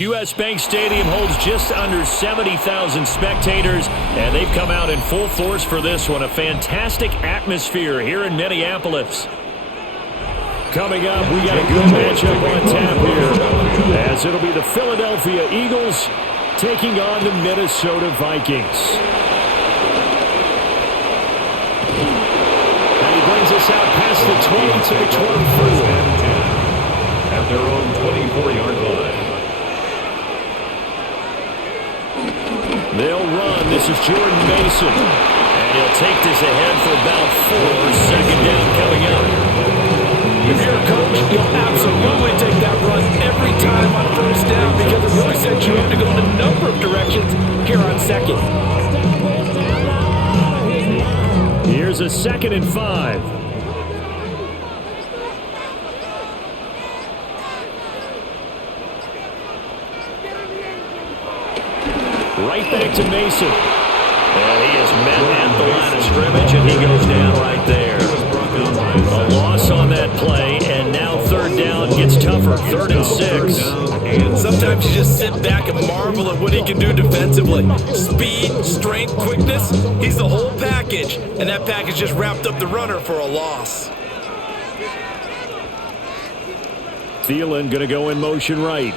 U.S. Bank Stadium holds just under 70,000 spectators, and they've come out in full force for this one. A fantastic atmosphere here in Minneapolis. Coming up, we got a good matchup on tap here, as it'll be the Philadelphia Eagles taking on the Minnesota Vikings. And he brings us out past the 20 to the 24. At their own 24-yard line. They'll run. This is Jordan Mason. And he'll take this ahead for about 4. Second down coming up. If you're a coach, you'll absolutely take that run every time on first down because it really sets you up to go in a number of directions here on second. Here's a 2nd and 5. Right back to Mason. And he is met at the line of scrimmage, and he goes down right there. A loss on that play, and now third down gets tougher. 3rd and 6. Sometimes you just sit back and marvel at what he can do defensively. Speed, strength, quickness, he's the whole package. And that package just wrapped up the runner for a loss. Thielen going to go in motion right.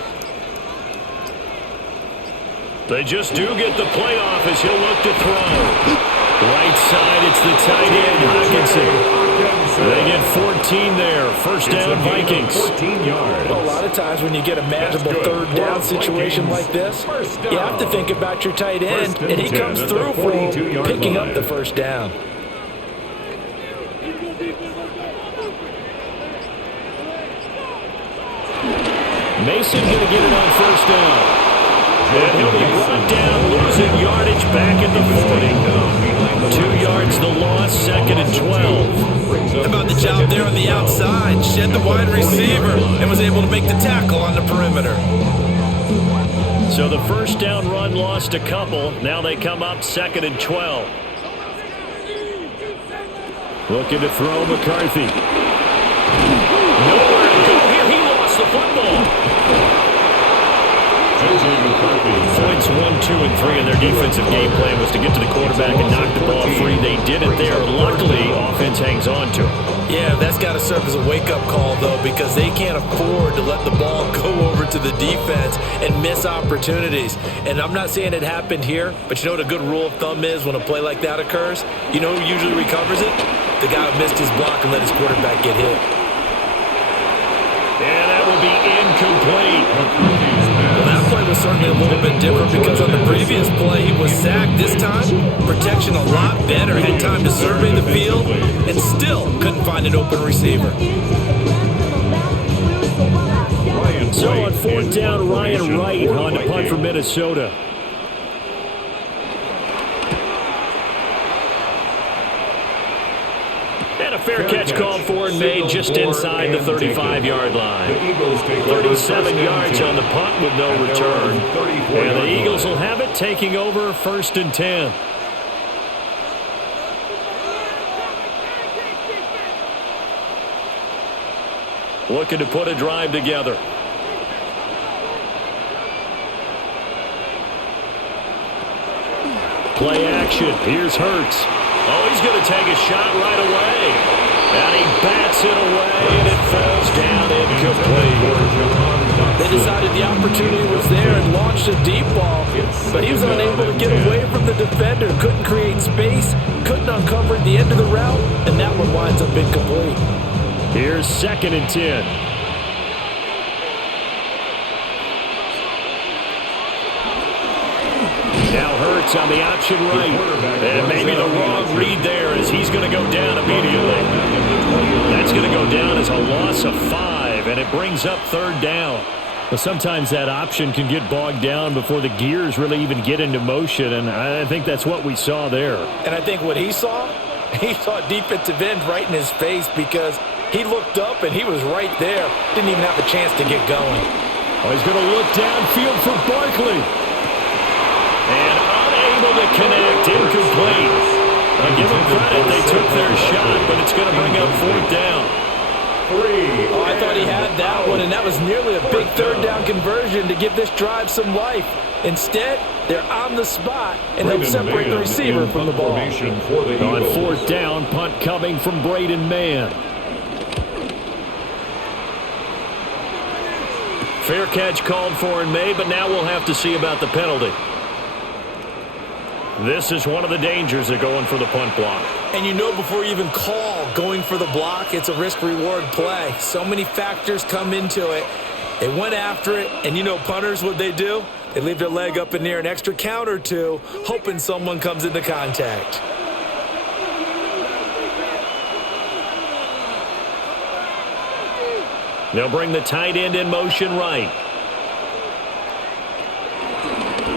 They just do get the play off as he'll look to throw. Right side, it's the tight end, Hockenson. They get 14 there. First down, Vikings. 14 yards. Well, a lot of times when you get a manageable third down situation like this, you have to think about your tight end, and he comes through for you, picking up the first down. Mason going to get it on first down. And he'll be brought down, losing yardage back at the 40. 2 yards the loss, 2nd and 12. How about the job there on the outside? Shed the wide receiver and was able to make the tackle on the perimeter. So the first down run lost a couple. Now they come up 2nd and 12. Looking to throw McCarthy. Nowhere to go here. He lost the football. Points 1, 2, and 3 in their defensive game plan was to get to the quarterback and knock the ball free. They did it there. Luckily, offense hangs on to it. Yeah, that's got to serve as a wake-up call, though, because they can't afford to let the ball go over to the defense and miss opportunities. And I'm not saying it happened here, but you know what a good rule of thumb is when a play like that occurs? You know who usually recovers it? The guy who missed his block and let his quarterback get hit. And that will be incomplete. That play was certainly a little bit different because on the previous play he was sacked. This time, protection a lot better. Had time to survey the field and still couldn't find an open receiver. So on 4th down, Ryan Wright on the punt for Minnesota. And a fair catch called for and made just inside the 35-yard line. 37 yards on the punt with no return. And the Eagles will have it, taking over 1st and 10. Looking to put a drive together. Play action. Here's Hurts. Oh, he's going to take a shot right away. And he bats it away, and it falls down incomplete. They decided the opportunity was there and launched a deep ball, but he was unable to get away from the defender. Couldn't create space, couldn't uncover at the end of the route, and that one winds up incomplete. Here's 2nd and 10. Now Hurts on the option right. And maybe the wrong read there as he's going to go down immediately. That's going to go down as a loss of 5, and it brings up 3rd down. Well, sometimes that option can get bogged down before the gears really even get into motion, and I think that's what we saw there. And I think what he saw defensive end right in his face because he looked up and he was right there. Didn't even have a chance to get going. Oh, he's going to look downfield for Barkley. And unable to connect, incomplete. I'll give them credit, they took their shot, but it's going to bring up 4th down. Oh, I thought he had that one, and that was nearly a big third down conversion to give this drive some life. Instead, they're on the spot and help separate the receiver from the ball. On fourth down, punt coming from Braden Mann. Fair catch called for and made, but now we'll have to see about the penalty. This is one of the dangers of going for the punt block. And you know before you even call going for the block, it's a risk-reward play. So many factors come into it. They went after it, and you know punters, what they do? They leave their leg up in the air an extra count or two, hoping someone comes into contact. They'll bring the tight end in motion right.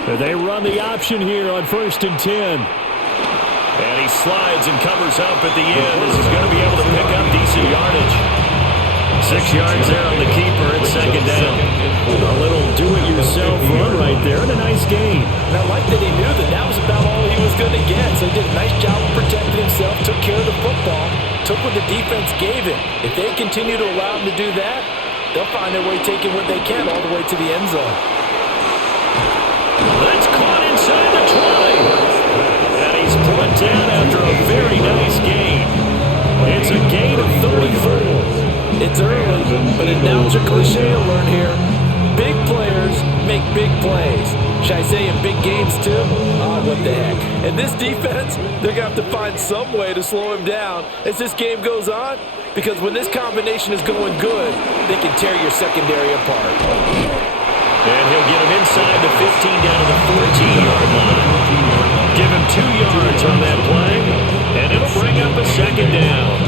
They run the option here on 1st and 10. And he slides and covers up at the end as he's going to be able to pick up decent yardage. 6 yards there on the keeper at 2nd down. A little do-it-yourself run right there and a nice gain. And I like that he knew that was about all he was going to get. So he did a nice job of protecting himself, took care of the football, took what the defense gave him. If they continue to allow him to do that, they'll find their way taking what they can all the way to the end zone. That's caught inside the 20. And he's brought down after a very nice gain. It's a gain of 34. It's early, but now it's a cliche alert here. Big players make big plays. Should I say in big games too? Oh, what the heck. And this defense, they're going to have to find some way to slow him down as this game goes on, because when this combination is going good, they can tear your secondary apart. And he'll get him inside the 15 down to the 14-yard line. Give him 2 yards on that play, and it'll bring up a 2nd down.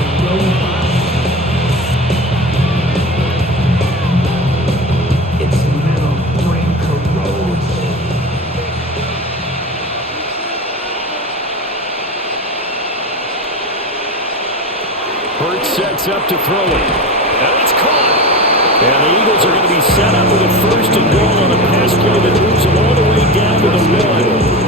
Hurts sets up to throw it. And it's caught. And the Eagles are going to be set up with a 1st and goal on a pass play that moves them all the way down to the 1.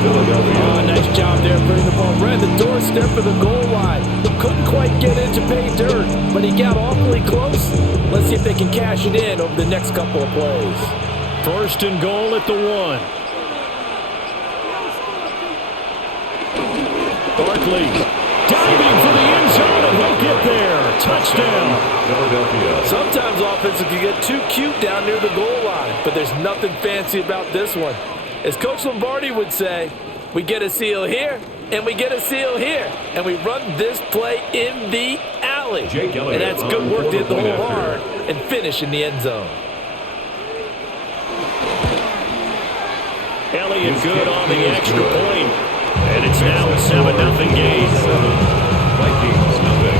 Oh, nice job there putting the ball right at the doorstep of the goal line. Couldn't quite get in to pay dirt, but he got awfully close. Let's see if they can cash it in over the next couple of plays. 1st and goal at the 1. Barkley diving for the end zone, and he'll get there. Touchdown. Sometimes offenses can get too cute down near the goal line, but there's nothing fancy about this one. As Coach Lombardi would say, we get a seal here, and we get a seal here, and we run this play in the alley. And that's good work to hit the hole hard and finish in the end zone. Elliott good on the extra point. And it's now a 7-0 game. Vikings nothing.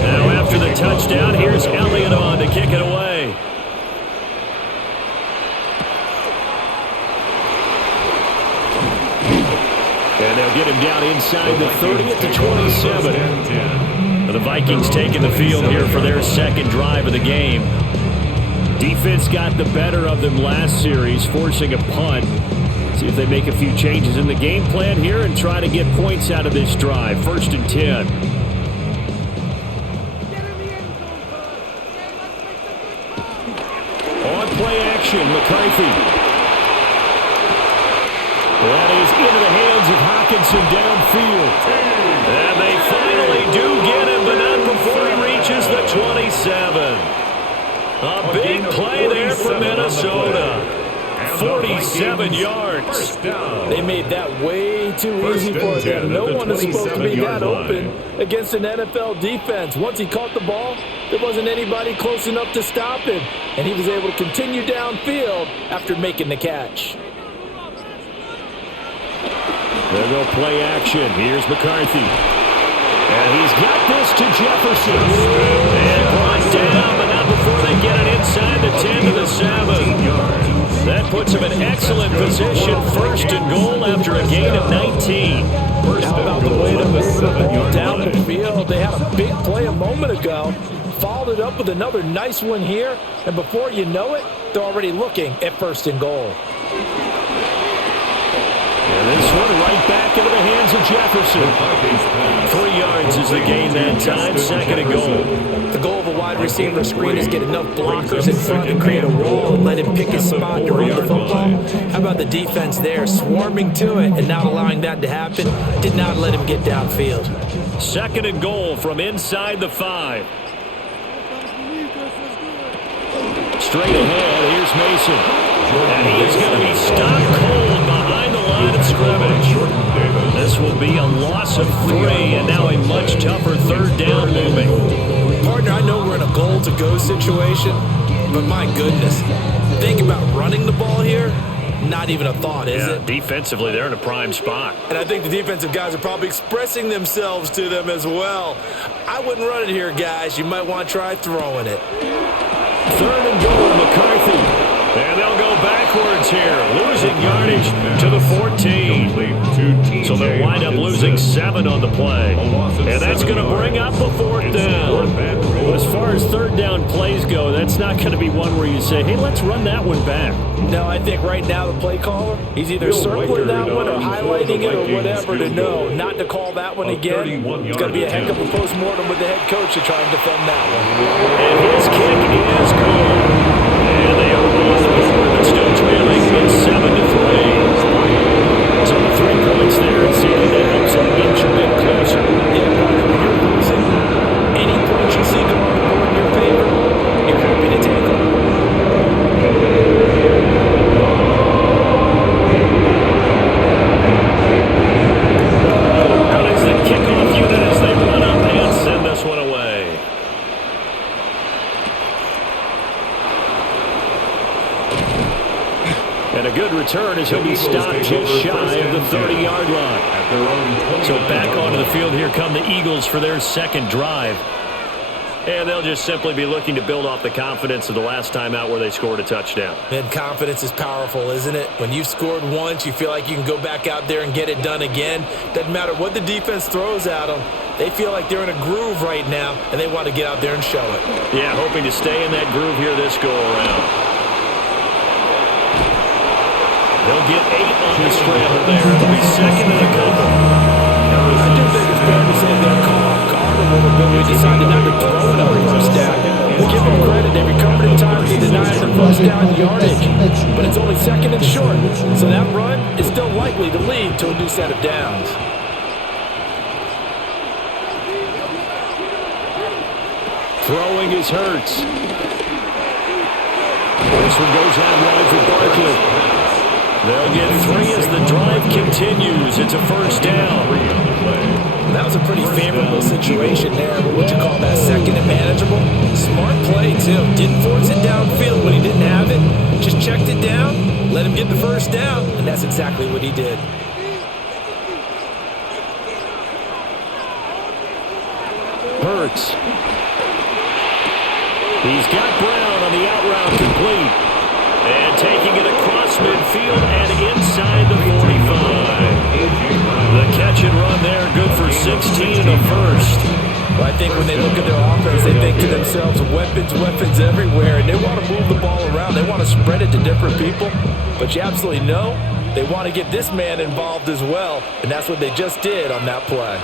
Now after the touchdown, here's Elliott on to kick it away. And they'll get him down inside the 30 at the 27. The Vikings taking the field here for their 2nd drive of the game. Defense got the better of them last series, forcing a punt. See if they make a few changes in the game plan here and try to get points out of this drive. 1st and 10. On play action, McCarthy. That is into the hands of Hockenson downfield. And they finally do get him, but not before he reaches the 27. A big play there for Minnesota. 47 yards. They made that way too easy for them. No one is supposed to be that open against an NFL defense. Once he caught the ball, there wasn't anybody close enough to stop him. And he was able to continue downfield after making the catch. There go play action. Here's McCarthy. And he's got this to Jefferson. And brought down, but not before they get it inside the 10 to the 7. That puts him in excellent position. 1st and goal after a gain of 19. How about the way to move the ball down the field? know they had a big play a moment ago, followed it up with another nice one here, and before you know it, they're already looking at 1st and goal. And this one right back into the hands of Jefferson. 3 yards is the gain that time, 2nd and goal. The goal of a wide receiver screen is get enough blockers in front to create a wall and let him pick his spot to run the football. How about the defense there, swarming to it and not allowing that to happen? Did not let him get downfield. 2nd and goal from inside the 5. Straight ahead, here's Mason. And he is going to be stopped cold behind the line of scrimmage. This will be a loss of 3, and now a much tougher 3rd down looming. Partner, I know we're in a goal-to-go situation, but my goodness, think about running the ball here. Not even a thought, is it? Defensively, they're in a prime spot. And I think the defensive guys are probably expressing themselves to them as well. I wouldn't run it here, guys. You might want to try throwing it. 3rd and goal, McCarthy. And they'll go backwards here, losing yardage to the 14. So they'll wind up losing 7 on the play. And that's going to bring up the 4th down. But as far as 3rd down plays go, that's not going to be one where you say, hey, let's run that one back. No, I think right now the play caller, he's either circling that one or highlighting it or whatever to know not to call that one again. It's going to be a heck of a postmortem with the head coach to try and defend that one. And his kick is good. And they are but still trailing in 7-3. So 3 points there, and see that helps them inch a bit closer. Yeah, when you're losing, any points you see going on the board in your favor, you're happy to take them. Out is the kickoff unit as they run up and send this one away. And a good return as he'll be stopped just shy of the 30-yard line. So back onto the field, here come the Eagles for their 2nd drive. And they'll just simply be looking to build off the confidence of the last time out where they scored a touchdown. And confidence is powerful, isn't it? When you've scored once, you feel like you can go back out there and get it done again. Doesn't matter what the defense throws at them. They feel like they're in a groove right now, and they want to get out there and show it. Yeah, hoping to stay in that groove here this go-around. They'll get 8 on the scramble there. It'll be 2nd and a couple. I do think it's fair to say they're caught off guard a little bit. We decided not to throw it on the 1st down. We'll give them credit. They recovered in time to deny the 1st down yardage. But it's only 2nd and short. So that run is still likely to lead to a new set of downs. Throwing is Hurts. This one goes out wide for Barkley. They'll get 3 as the drive continues. It's a 1st down. That was a pretty favorable situation there, but what you call that, 2nd and manageable? Smart play, too. Didn't force it downfield when he didn't have it. Just checked it down, let him get the 1st down, and that's exactly what he did. Hurts. He's got Brown on the out route complete. And taking it across midfield and inside the 45. The catch and run there, good for 16 and a 1st. Well, I think when they look at their offense, they think to themselves, weapons everywhere, and they want to move the ball around. They want to spread it to different people. But you absolutely know they want to get this man involved as well, and that's what they just did on that play.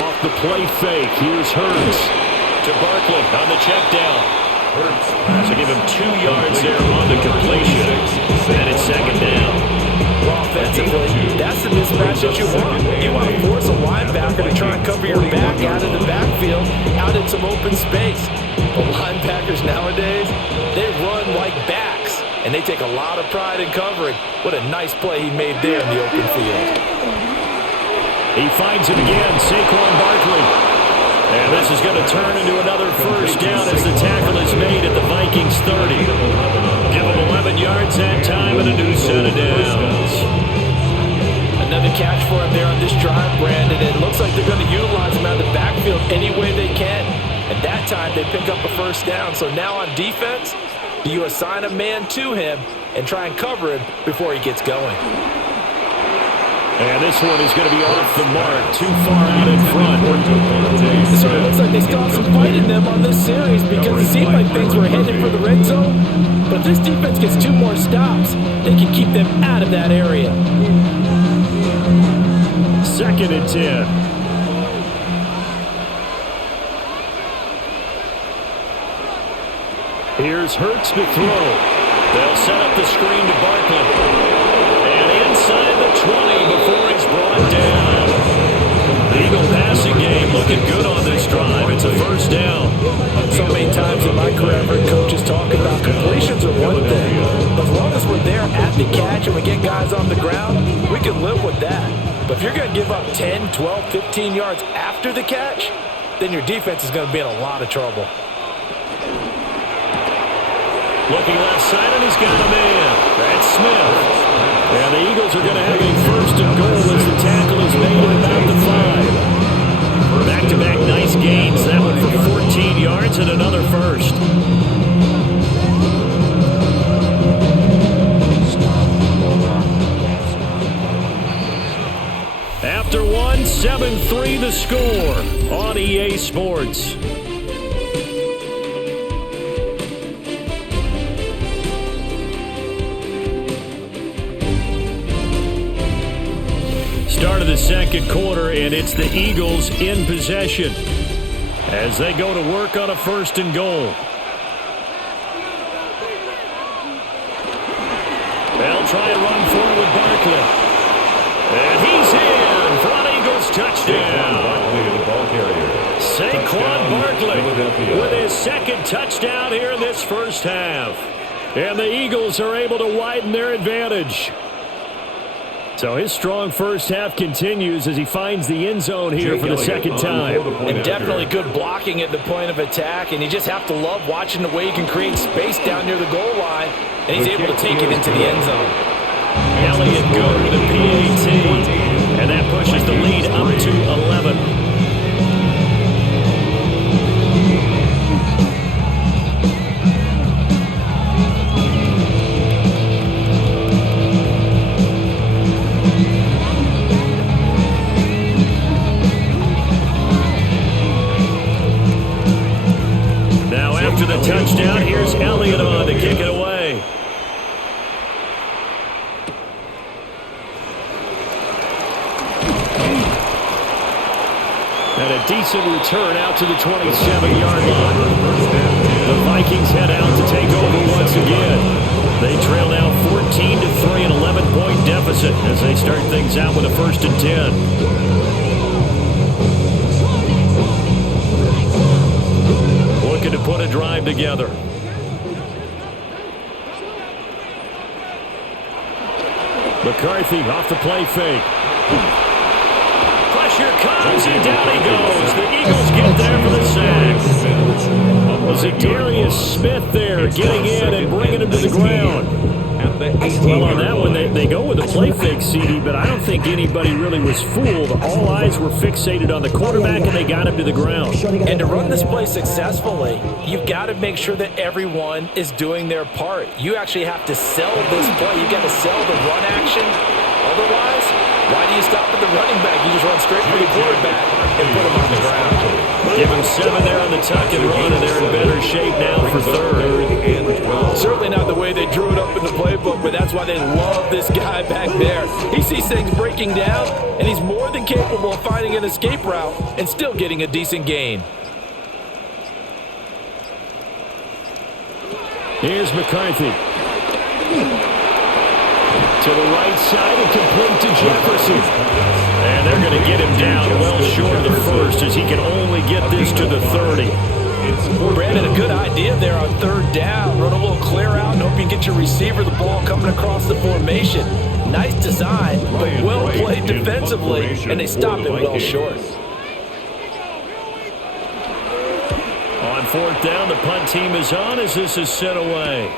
Off the play fake, here's Hurts to Barkley on the check down. So give him 2 yards there on the completion. And it's 2nd down. Well, offensively, that's the mismatch that you want. You want to force a linebacker to try and cover your back out of the backfield, out in some open space. But linebackers nowadays, they run like backs, and they take a lot of pride in covering. What a nice play he made there in the open field. He finds him again, Saquon Barkley. And this is going to turn into another 1st down as the tackle is made at the Vikings 30. Give them 11 yards that time and a new set of downs. Another catch for him there on this drive, Brandon. It looks like they're going to utilize him out of the backfield any way they can. And that time they pick up a 1st down. So now on defense, do you assign a man to him and try and cover him before he gets going? And this one is going to be off the mark, too far out in front. So it looks like they still have some fight in them on this series because it seemed like things were headed for the red zone. But if this defense gets 2 more stops, they can keep them out of that area. 2nd and 10. Here's Hurts to throw. They'll set up the screen to Barkley. And inside the 20 before he's brought down. The Eagle passing game looking good on this drive. It's a 1st down. So many times in my career, I've heard coaches talk about completions are one thing. But as long as we're there at the catch and we get guys on the ground, we can live with that. But if you're going to give up 10, 12, 15 yards after the catch, then your defense is going to be in a lot of trouble. Looking left side, and he's got a man. That's Smith. And the Eagles are going to have a 1st and goal as the tackle is made at about the 5. Back-to-back nice gains. That one for 14 yards and another 1st. After one, 7-3 the score on EA Sports. Start of the 2nd quarter, and it's the Eagles in possession as they go to work on a 1st and goal. They'll try and run forward with Barkley. And he's in for an Eagles touchdown. Saquon Barkley with his 2nd touchdown here in this 1st half. And the Eagles are able to widen their advantage. So his strong 1st half continues as he finds the end zone here for the 2nd time. And definitely good blocking at the point of attack, and you just have to love watching the way he can create space down near the goal line, and he's able to take it into the end zone. Elliott good with a PAT, and that pushes the lead up to 11. After the touchdown, here's Elliott on to kick it away. And a decent return out to the 27-yard line. The Vikings head out to take over once again. They trail now 14-3, an 11-point deficit as they start things out with a 1st and 10. Looking to put a drive together. McCarthy off the play fake. Pressure comes and down he goes. The Eagles get there for the sack. Was it Darius Smith there getting in and bringing him to the ground? Well, on that one, they go with a play fake, CD, but I don't think anybody really was fooled. All eyes were fixated on the quarterback, and they got him to the ground. And to run this play successfully, you've got to make sure that everyone is doing their part. You actually have to sell this play. You've got to sell the run action. Otherwise, why do you stop at the running back? You just run straight for the quarterback and put him on the ground. Give him 7 there on the tuck and run, and they're in better shape now for 3rd. Certainly not the way they drew it up in the playbook, but that's why they love this guy back there. He sees things breaking down, and he's more than capable of finding an escape route and still getting a decent gain. Here's McCarthy. To the right side and complete to Jefferson. And they're going to get him down well short of the 1st as he can only get this to the 30. Brandon, a good idea there on 3rd down. Run a little clear out and hope you get your receiver the ball coming across the formation. Nice design, but well played defensively, and they stopped it well short. On 4th down, the punt team is on as this is sent away.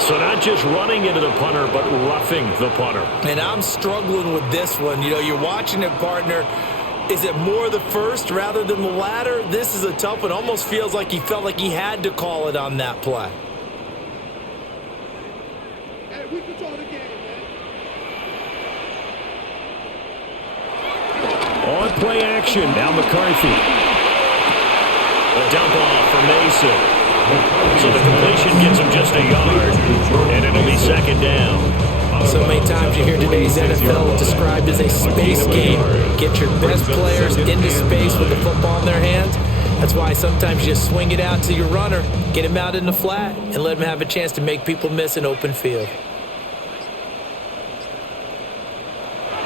So not just running into the punter, but roughing the punter. And I'm struggling with this one. You know, you're watching it, partner. Is it more the first rather than the latter? This is a tough one. Almost feels like he felt like he had to call it on that play. On play action, now McCarthy. A dump off for Mason. So the completion gets him just a yard, and it'll be second down. So many times you hear today's NFL described as a space game. Get your best players into space with the football in their hands. That's why sometimes you just swing it out to your runner, get him out in the flat, and let him have a chance to make people miss an open field.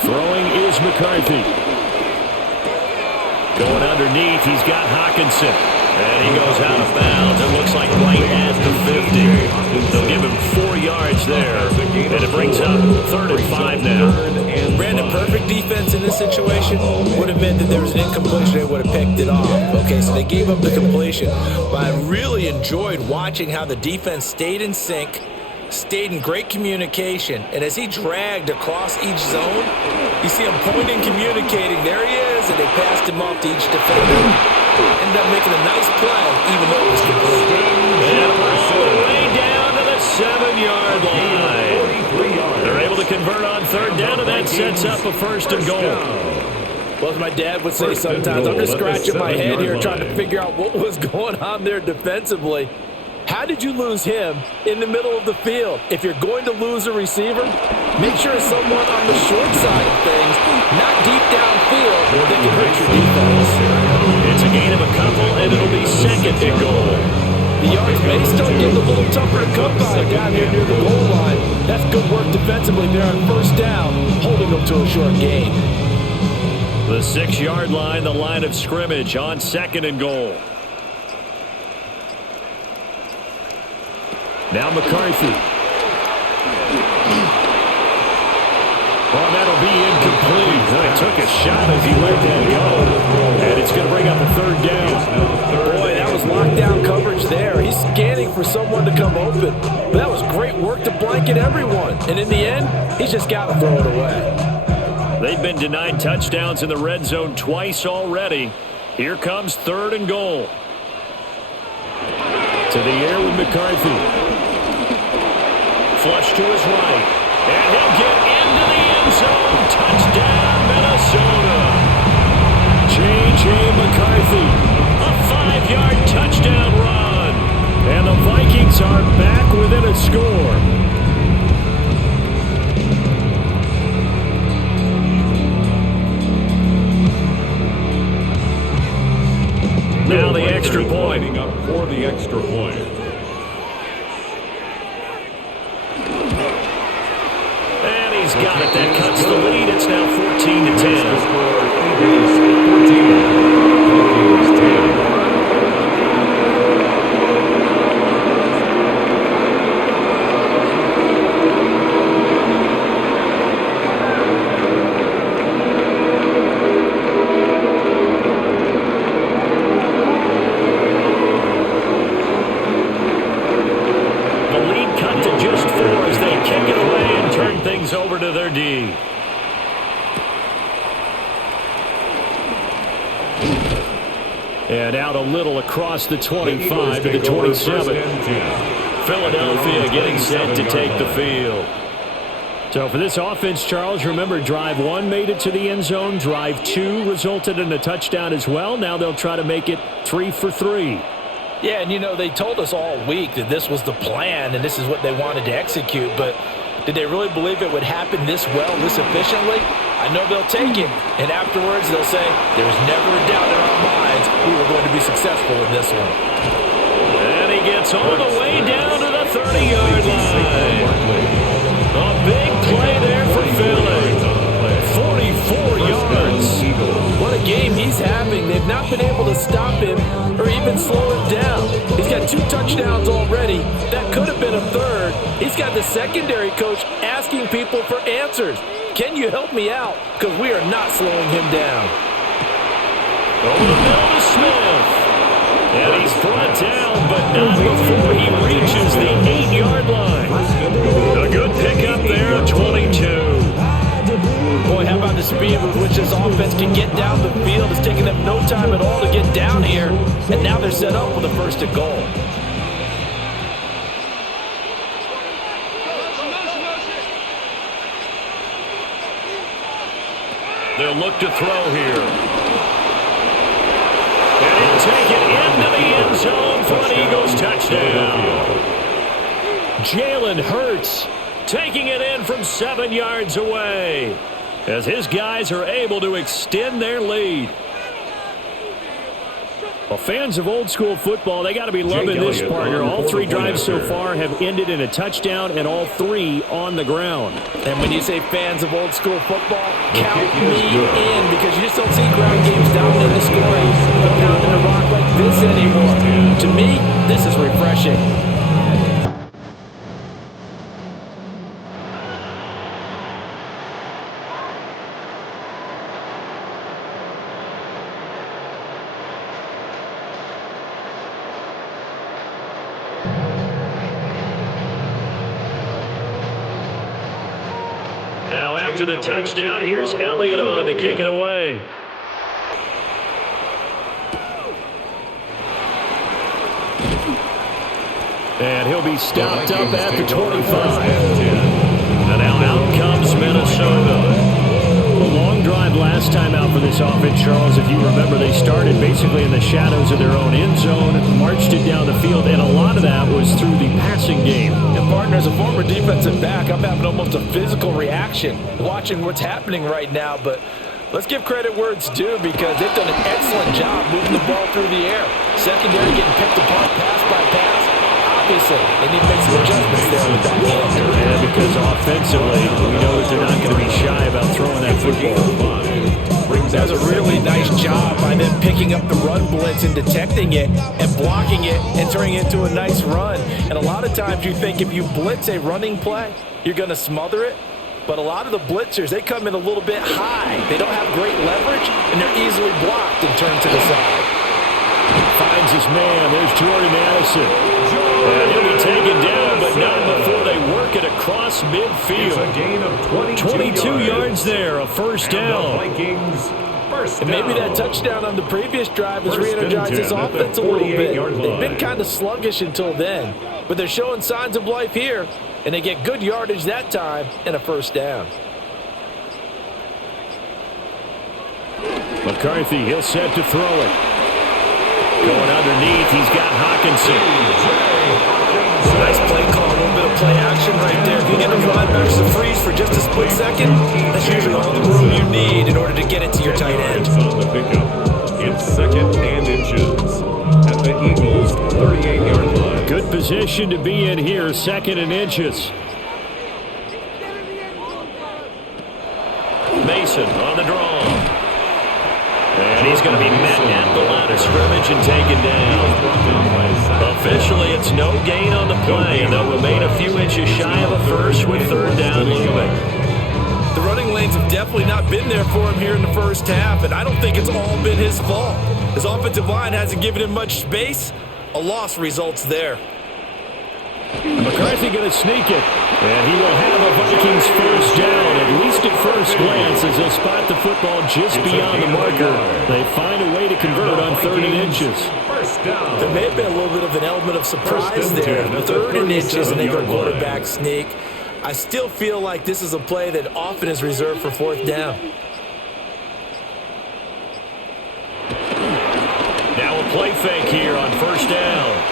Throwing is McCarthy. Going underneath, he's got Hockenson. And he goes out of bounds. It looks like right at the 50. They'll give him 4 yards there. And it brings up 3rd and 5 now. Brandon, perfect defense in this situation would have meant that there was an incompletion. They would have picked it off. Okay, so they gave up the completion. But I really enjoyed watching how the defense stayed in sync, stayed in great communication. And as he dragged across each zone, you see him pointing, communicating. There he is, and they passed him off to each defender. Ended up making a nice play, even though it was complete. And all the way down to the 7-yard line. They're able to convert on 3rd down, and that sets up a 1st and goal. Well, as my dad would say sometimes, I'm just scratching my head here trying to figure out what was going on there defensively. How did you lose him in the middle of the field? If you're going to lose a receiver, make sure it's someone on the short side of things, not deep downfield, that can hurt your defense. It's a gain of a couple, and it'll be 2nd and goal. The yards may start getting a little tougher to come by down here near the goal line. That's good work defensively there on 1st down, holding them to a short gain. The 6-yard line, the line of scrimmage on 2nd and goal. Now McCarthy. Well, that'll be incomplete. Boy, took a shot as he let that go. And it's going to bring up a 3rd down. Boy, that was lockdown coverage there. He's scanning for someone to come open. But that was great work to blanket everyone. And in the end, he's just got to throw it away. They've been denied touchdowns in the red zone twice already. Here comes 3rd and goal. To the air with McCarthy. Flush to his right. And he'll get into the end zone. Touchdown, Minnesota. J.J. McCarthy. A 5-yard touchdown run. And the Vikings are back within a score. Now the extra point. Lining up for the extra point. And he's got it. That cuts the lead. It's now 14-10. The score, Eagles 14, Vikings 10. Over to their D. And out a little across the 25 to the 27. Philadelphia getting set to take the field. So for this offense, Charles, remember drive 1 made it to the end zone. Drive 2 resulted in a touchdown as well. Now they'll try to make it 3 for 3. Yeah, and you know, they told us all week that this was the plan and this is what they wanted to execute, but did they really believe it would happen this well, this efficiently? I know they'll take it, and afterwards they'll say, there was never a doubt in our minds we were going to be successful in this one. And he gets all the way down to the 30-yard line. A big play there for Philly. 44 yards. What a game he's having. They've not been able to stop him or even slow him down. He's got 2 touchdowns already. That could have been a 3rd. He's got the secondary coach asking people for answers. Can you help me out? Because we are not slowing him down. Over the middle to Smith. And he's brought down, but not before he reaches the 8-yard line. A good pickup there at 22. Boy, how about the speed with which this offense can get down the field? It's taking them no time at all to get down here. And now they're set up with a 1st and goal. They'll look to throw here. And he'll take it into the end zone for an Eagles touchdown. Jalen Hurts taking it in from 7 yards away as his guys are able to extend their lead. Well, fans of old school football, they got to be loving this, partner. All 3 drives so far have ended in a touchdown, and all 3 on the ground. And when you say fans of old school football, count me in, because you just don't see ground games dominating the scoring, pounding the rock like this anymore. To me, this is refreshing. Now after the touchdown, here's Elliott on to kick it away. And he'll be stopped up at the 25. And now out comes Minnesota. A long drive last time out for this offense, Charles. If you remember, they started basically in the shadows of their own end zone, marched it down the field, and a lot of that was through the passing game. And partner, as a former defensive back, I'm having almost a physical reaction watching what's happening right now. But let's give credit where it's due, because they've done an excellent job moving the ball through the air. Secondary getting picked apart pass by pass. Obviously, they need to make some adjustments there with that game. Yeah, because offensively, we know that they're not going to be shy about throwing that football. That was a really nice job by them picking up the run blitz and detecting it and blocking it and turning it into a nice run. And a lot of times you think if you blitz a running play, you're going to smother it. But a lot of the blitzers, they come in a little bit high. They don't have great leverage, and they're easily blocked and turned to the side. Finds his man. There's Jordan Addison. And he'll be taken down, but not before they work it across midfield. A gain of 22 yards there, a first down. Vikings first and maybe that touchdown on the previous drive has re-energized this offense a little bit. They've been kind of sluggish until then, but they're showing signs of life here, and they get good yardage that time and a first down. McCarthy, he'll set to throw it. Going underneath, he's got Hawkinson. Nice play call, a little bit of play action right there. If you get those linebackers to freeze for just a split second, that's usually all the room you need in order to get it to your tight end. On the pickup in 2nd and inches at the Eagles' 38-yard line. Good position to be in here, 2nd and inches. Mason on the draw. And he's going to be met at the line of scrimmage and taken down. Officially, it's no gain on the play, and they'll remain a few inches shy of a first with 3rd down looming. The running lanes have definitely not been there for him here in the first half, and I don't think it's all been his fault. His offensive line hasn't given him much space. A loss results there. McCarthy going to sneak it, and he will have a Vikings first down, at least at first glance, as they'll spot the football just beyond the marker. They find a way to convert on 3rd and inches. There may have been a little bit of an element of surprise there. 3rd and inches, and they go quarterback sneak. I still feel like this is a play that often is reserved for 4th down. Now a play fake here on 1st down.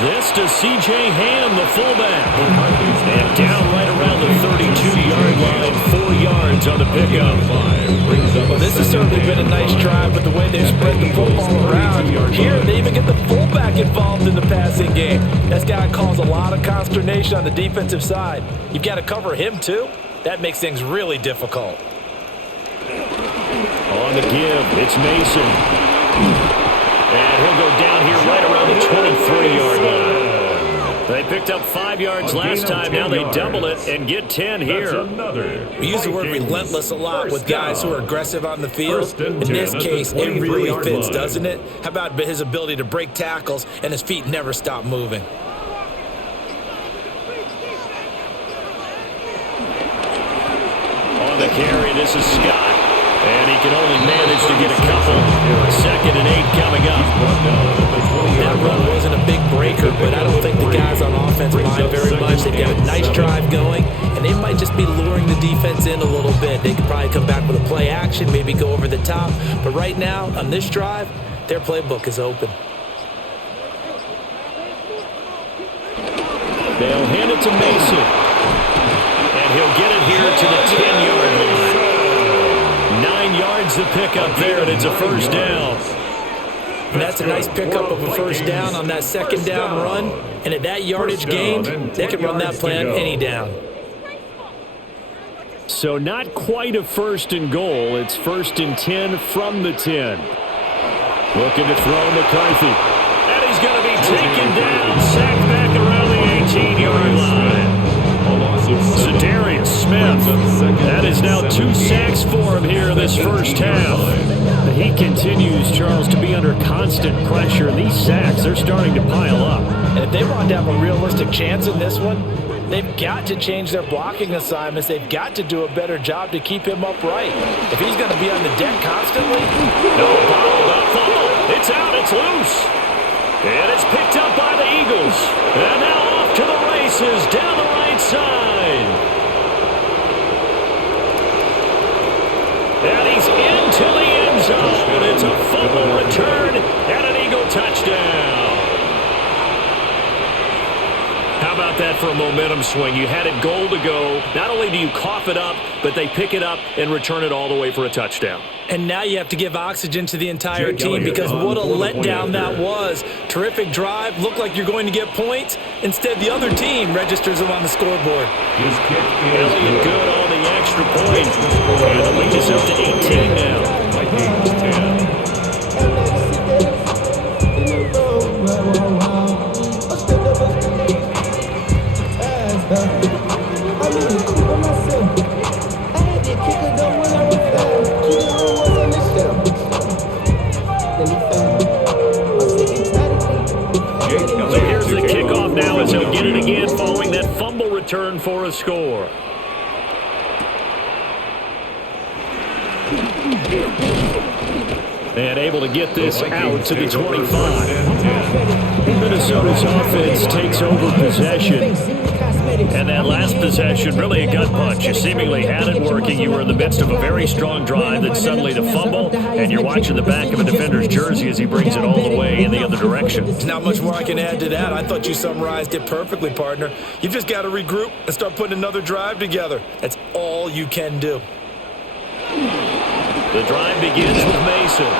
This to C.J. Ham, the fullback. And down right around the 32-yard line, 4 yards on the pickup. Well, this has certainly been a nice drive with the way they've spread the football around. Here, they even get the fullback involved in the passing game. That's got to cause a lot of consternation on the defensive side. You've got to cover him, too. That makes things really difficult. On the give, it's Mason. And he'll go down here right around the 23-yard line. They picked up 5 yards last time. Now they double it and get 10 here. We use the word relentless a lot with guys who are aggressive on the field. In this case, it really fits, doesn't it? How about his ability to break tackles and his feet never stop moving? On the carry, this is Scott. And he can only manage to get a couple. 2nd and 8 coming up. That run wasn't a big breaker, but I don't think the guys on offense mind very much. They've got a nice drive going, and they might just be luring the defense in a little bit. They could probably come back with a play action, maybe go over the top. But right now, on this drive, their playbook is open. They'll hand it to Mason. And he'll get it here to the 10-yard line. 9 yards to pick up there, and it's a first down. And that's a nice pickup of a first down on that 2nd down run. And at that yardage gained, they can run that play on any down. So not quite a 1st and goal. It's 1st and 10 from the 10. Looking to throw McCarthy. And he's going to be taken down, sacked back around the 18-yard line. Zadarius Smith. That is now 2 sacks for him here in this first half. He continues, Charles, to be under constant pressure. These sacks, they're starting to pile up. And if they want to have a realistic chance in this one, they've got to change their blocking assignments. They've got to do a better job to keep him upright. If he's going to be on the deck constantly. No bottled up fumble. It's out. It's loose. And it's picked up by the Eagles. And now off to the races down the right side. And he's into the end zone. It's a fumble return and an Eagle touchdown. How about that for a momentum swing? You had it goal to go. Not only do you cough it up, but they pick it up and return it all the way for a touchdown. And now you have to give oxygen to the entire team because what a letdown that was. Terrific drive. Looked like you're going to get points. Instead, the other team registers them on the scoreboard. Elliott good on the extra point. And the lead is up to 18 now. Vikings 10. So here's the kickoff now as he'll get it again following that fumble return for a score. And able to get this out to the 25. Minnesota's offense takes over possession. And that last possession, really a gut punch. You seemingly had it working. You were in the midst of a very strong drive, then suddenly the fumble, and you're watching the back of a defender's jersey as he brings it all the way in the other direction. There's not much more I can add to that. I thought you summarized it perfectly, partner. You've just got to regroup and start putting another drive together. That's all you can do. The drive begins with Mason.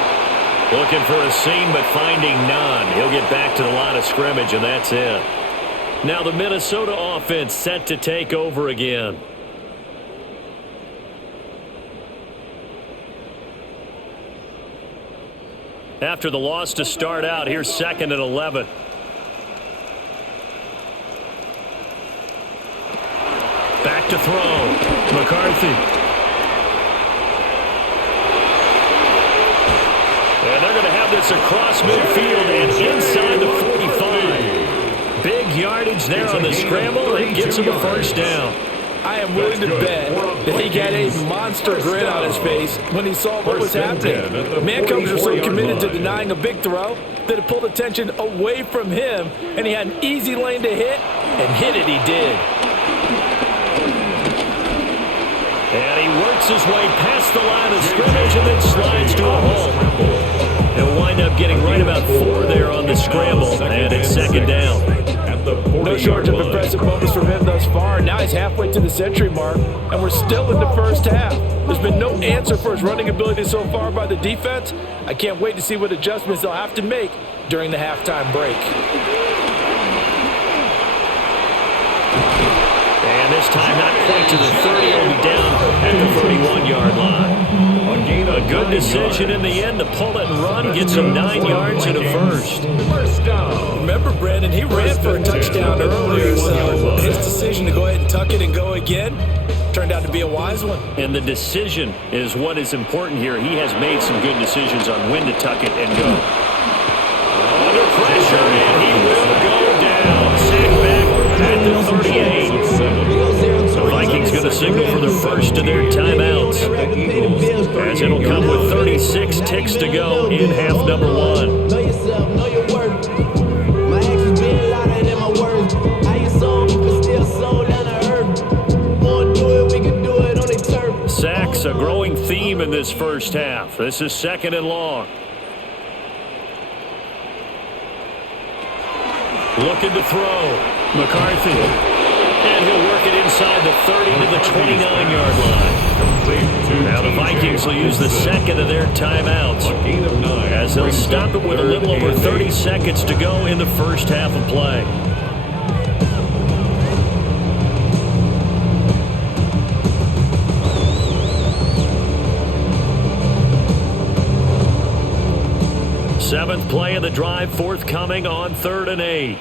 Looking for a seam, but finding none. He'll get back to the line of scrimmage, and that's it. Now the Minnesota offense set to take over again. After the loss to start out, here's 2nd and 11. Back to throw. McCarthy. And they're going to have this across midfield and inside the 45. Big yardage there on the scramble. It gets him a first down. I am willing to bet that he got a monster grin on his face when he saw what was happening. Mancombs were so committed to denying a big throw that it pulled attention away from him, and he had an easy lane to hit, and hit it he did. And he works his way past the line of scrimmage and then slides to a hole. He'll wind up getting right about 4 there on the scramble, and it's 2nd down. No shortage of impressive moments from him thus far. Now he's halfway to the century mark, and we're still in the first half. There's been no answer for his running ability so far by the defense. I can't wait to see what adjustments they'll have to make during the halftime break. And this time not quite to the 30, he'll be down at the 31-yard line. A good decision in the end to pull it and run, gets him 9 yards and a first. Remember, Brandon, he ran for a touchdown earlier, so his decision to go ahead and tuck it and go again turned out to be a wise one. And the decision is what is important here. He has made some good decisions on when to tuck it and go. Under pressure, and he will go down. Sack back at the 38. The Vikings going to signal for the first of their timeouts, as it'll come with 36 ticks to go in half number one. Know yourself, know your worth. My actions being louder than my words. How you sold, but still sold down to earth. Wanna do it, we can do it on the turf. Sacks, a growing theme in this first half. This is 2nd and long. Looking to throw. McCarthy. And he'll work it inside the 30 to the 29-yard line. Now the Vikings will use the second of their timeouts as they'll stop it with a little over 30 seconds to go in the first half of play. Seventh play of the drive forthcoming on 3rd and 8.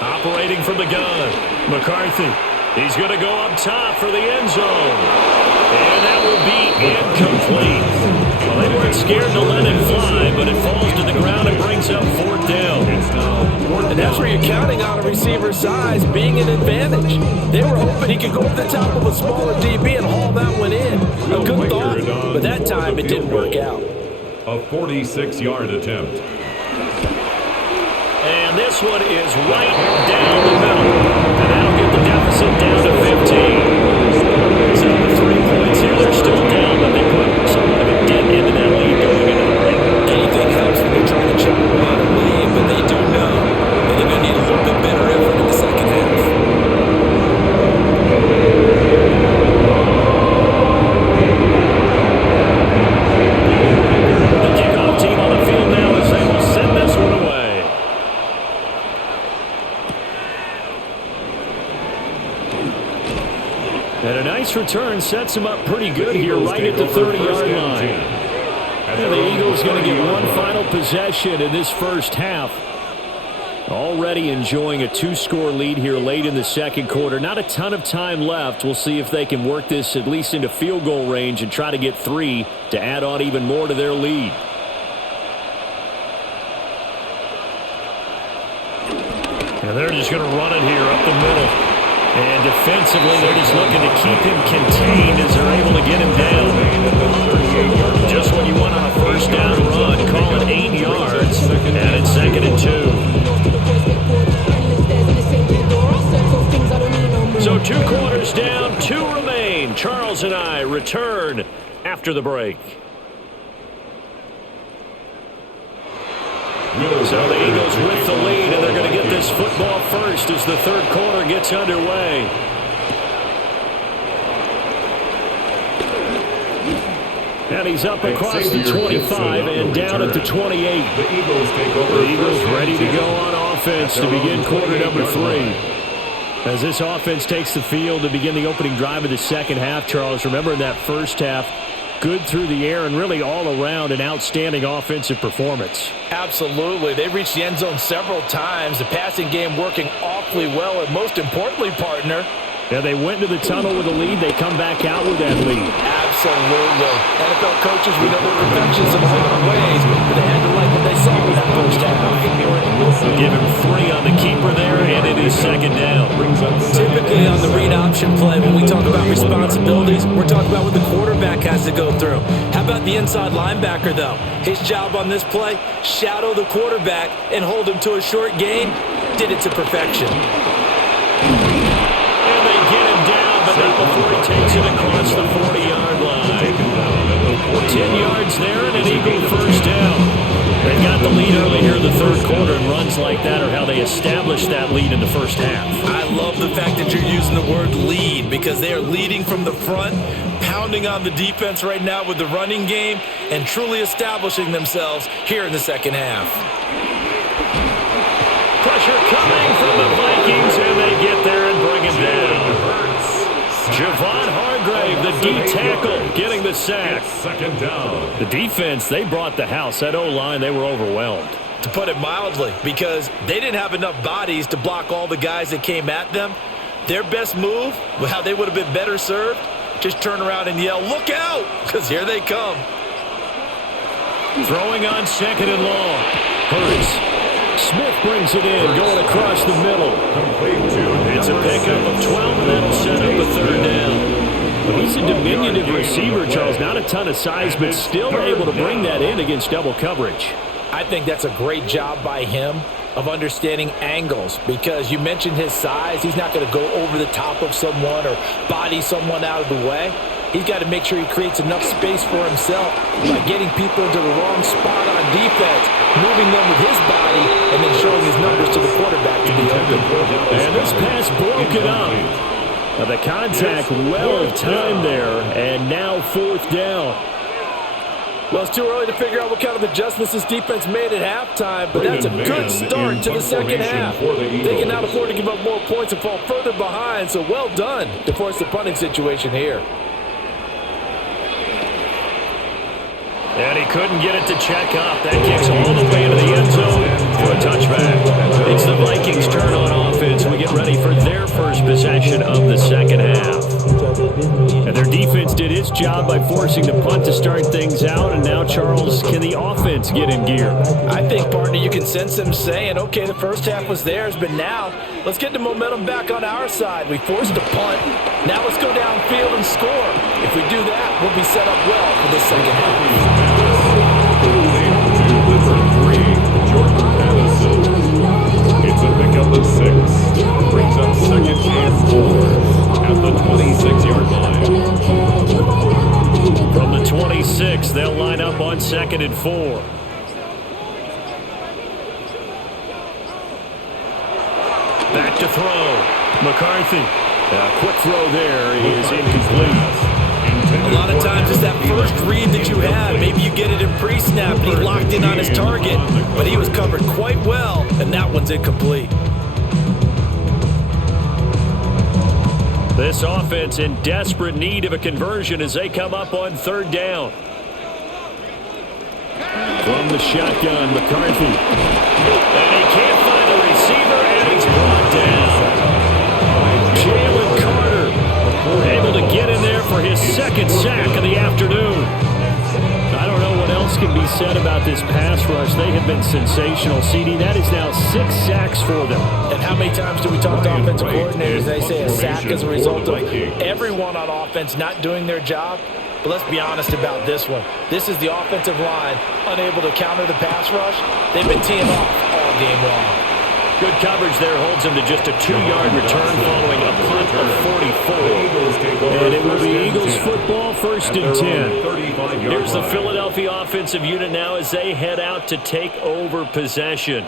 Operating from the gun, McCarthy. He's going to go up top for the end zone. And that will be incomplete. Well, they weren't scared to let it fly, but it falls to the ground and brings up 4th down. And that's where you're counting on a receiver's size being an advantage. They were hoping he could go over the top of a smaller DB and haul that one in. A good thought, but that time it didn't work out. A 46-yard attempt. And this one is right down the middle. And that'll get the deficit down to 15. So with 3 points here, they're still down, but they put somewhat of a dent into that lead going into the break. Anything helps when they're trying to chip away at a lead, but they do know that they're going to need a little bit better effort in the second half. The kickoff team on the field now as they will send this one away. And a nice return sets him up pretty good here right at the 30-yard line. And the Eagles going to get one final possession in this first half. Already enjoying a 2-score lead here late in the second quarter. Not a ton of time left. We'll see if they can work this at least into field goal range and try to get 3 to add on even more to their lead. And they're just going to run it here up the middle. And defensively, they're just looking to keep him contained as they're able to get him down. Just what you want on a first down run. Call it 8 yards. And it's 2nd and 2. So 2 quarters down, 2 remain. Charles and I return after the break. So the Eagles with the lead, and they're going to get this football first as the third quarter gets underway. And he's up across the 25 and down at the 28. The Eagles take over. The Eagles ready to go on offense to begin quarter number 3. As this offense takes the field to begin the opening drive of the second half, Charles, remember in that first half, good through the air and really all around an outstanding offensive performance. Absolutely. They reached the end zone several times. The passing game working awfully well, and most importantly, partner, Yeah, they went to the tunnel with a lead. They come back out with that lead. absolutely. NFL coaches, we know they're perfections in a lot of ways, but they had to like what they saw in that first half. Give him 3 on the keeper there, and it is 2nd down. Typically on the read option play, when we talk about responsibilities, we're talking about what the quarterback has to go through. How about the inside linebacker, though? His job on this play, shadow the quarterback and hold him to a short gain. Did it to perfection. And they get him down, but not before he takes it across the 40-yard line. 10 yards there and an Eagle first down. They got the lead early here in the third quarter, and runs like that are how they established that lead in the first half. I love the fact that you're using the word lead because they are leading from the front, pounding on the defense right now with the running game, and truly establishing themselves here in the second half. Pressure coming from the Vikings, and they get there and bring him down. Javon Hargrave, the D tackle, getting the sack. 2nd down. The defense, they brought the house. That O-line, they were overwhelmed. To put it mildly, because they didn't have enough bodies to block all the guys that came at them. Their best move, well, they would have been better served, just turn around and yell, "Look out!" because here they come. Throwing on 2nd and long. Hurts. Smith brings it in, going across the middle. Complete to It's a pickup of 12, and that'll set up a 3rd down. He's a diminutive receiver, Charles. Not a ton of size, but still able to bring that in against double coverage. I think that's a great job by him of understanding angles, because you mentioned his size. He's not going to go over the top of someone or body someone out of the way. He's got to make sure he creates enough space for himself by getting people into the wrong spot on defense, moving them with his body, and then showing his numbers to the quarterback to be open. And this pass broken up. Now the contact well timed there, and now fourth down. Well, it's too early to figure out what kind of adjustments this defense made at halftime, but that's a good start to the second half. They can now afford to give up more points and fall further behind, so well done to force the punting situation here. And he couldn't get it to check up. That kicks all the way into the end zone for a touchback. It's the Vikings' turn on offense. We get ready for their first possession of the second half. And their defense did its job by forcing the punt to start things out. And now, Charles, can the offense get in gear? I think, partner, you can sense them saying, okay, the first half was theirs, but now let's get the momentum back on our side. We forced a punt. Now let's go downfield and score. If we do that, we'll be set up well for this second half. It's a pickup of 6. Brings up second and 4 at the 26-yard line. From the 26, they'll line up on second and 4. Back to throw. McCarthy. A quick throw there is incomplete. A lot of times it's that first read that you have. Maybe you get it in pre-snap and he locked in on his target, but he was covered quite well, and that one's incomplete. This offense in desperate need of a conversion as they come up on third down. From the shotgun, McCarthy. And he can't find the receiver, and he's brought down. Jalen Carter able to get in there for his second sack of the afternoon. I don't know what else can be said about this pass rush. They have been sensational, CD. That is now 6 sacks for them. And how many times do we talk to offensive coordinators? They say a sack is a result of everyone on offense not doing their job. But let's be honest about this one. This is the offensive line unable to counter the pass rush. They've been teeing off all game long. Good coverage there holds him to just a 2-yard return following a punt of 44. And it will be Eagles football, first and 10. Here's the Philadelphia offensive unit now as they head out to take over possession.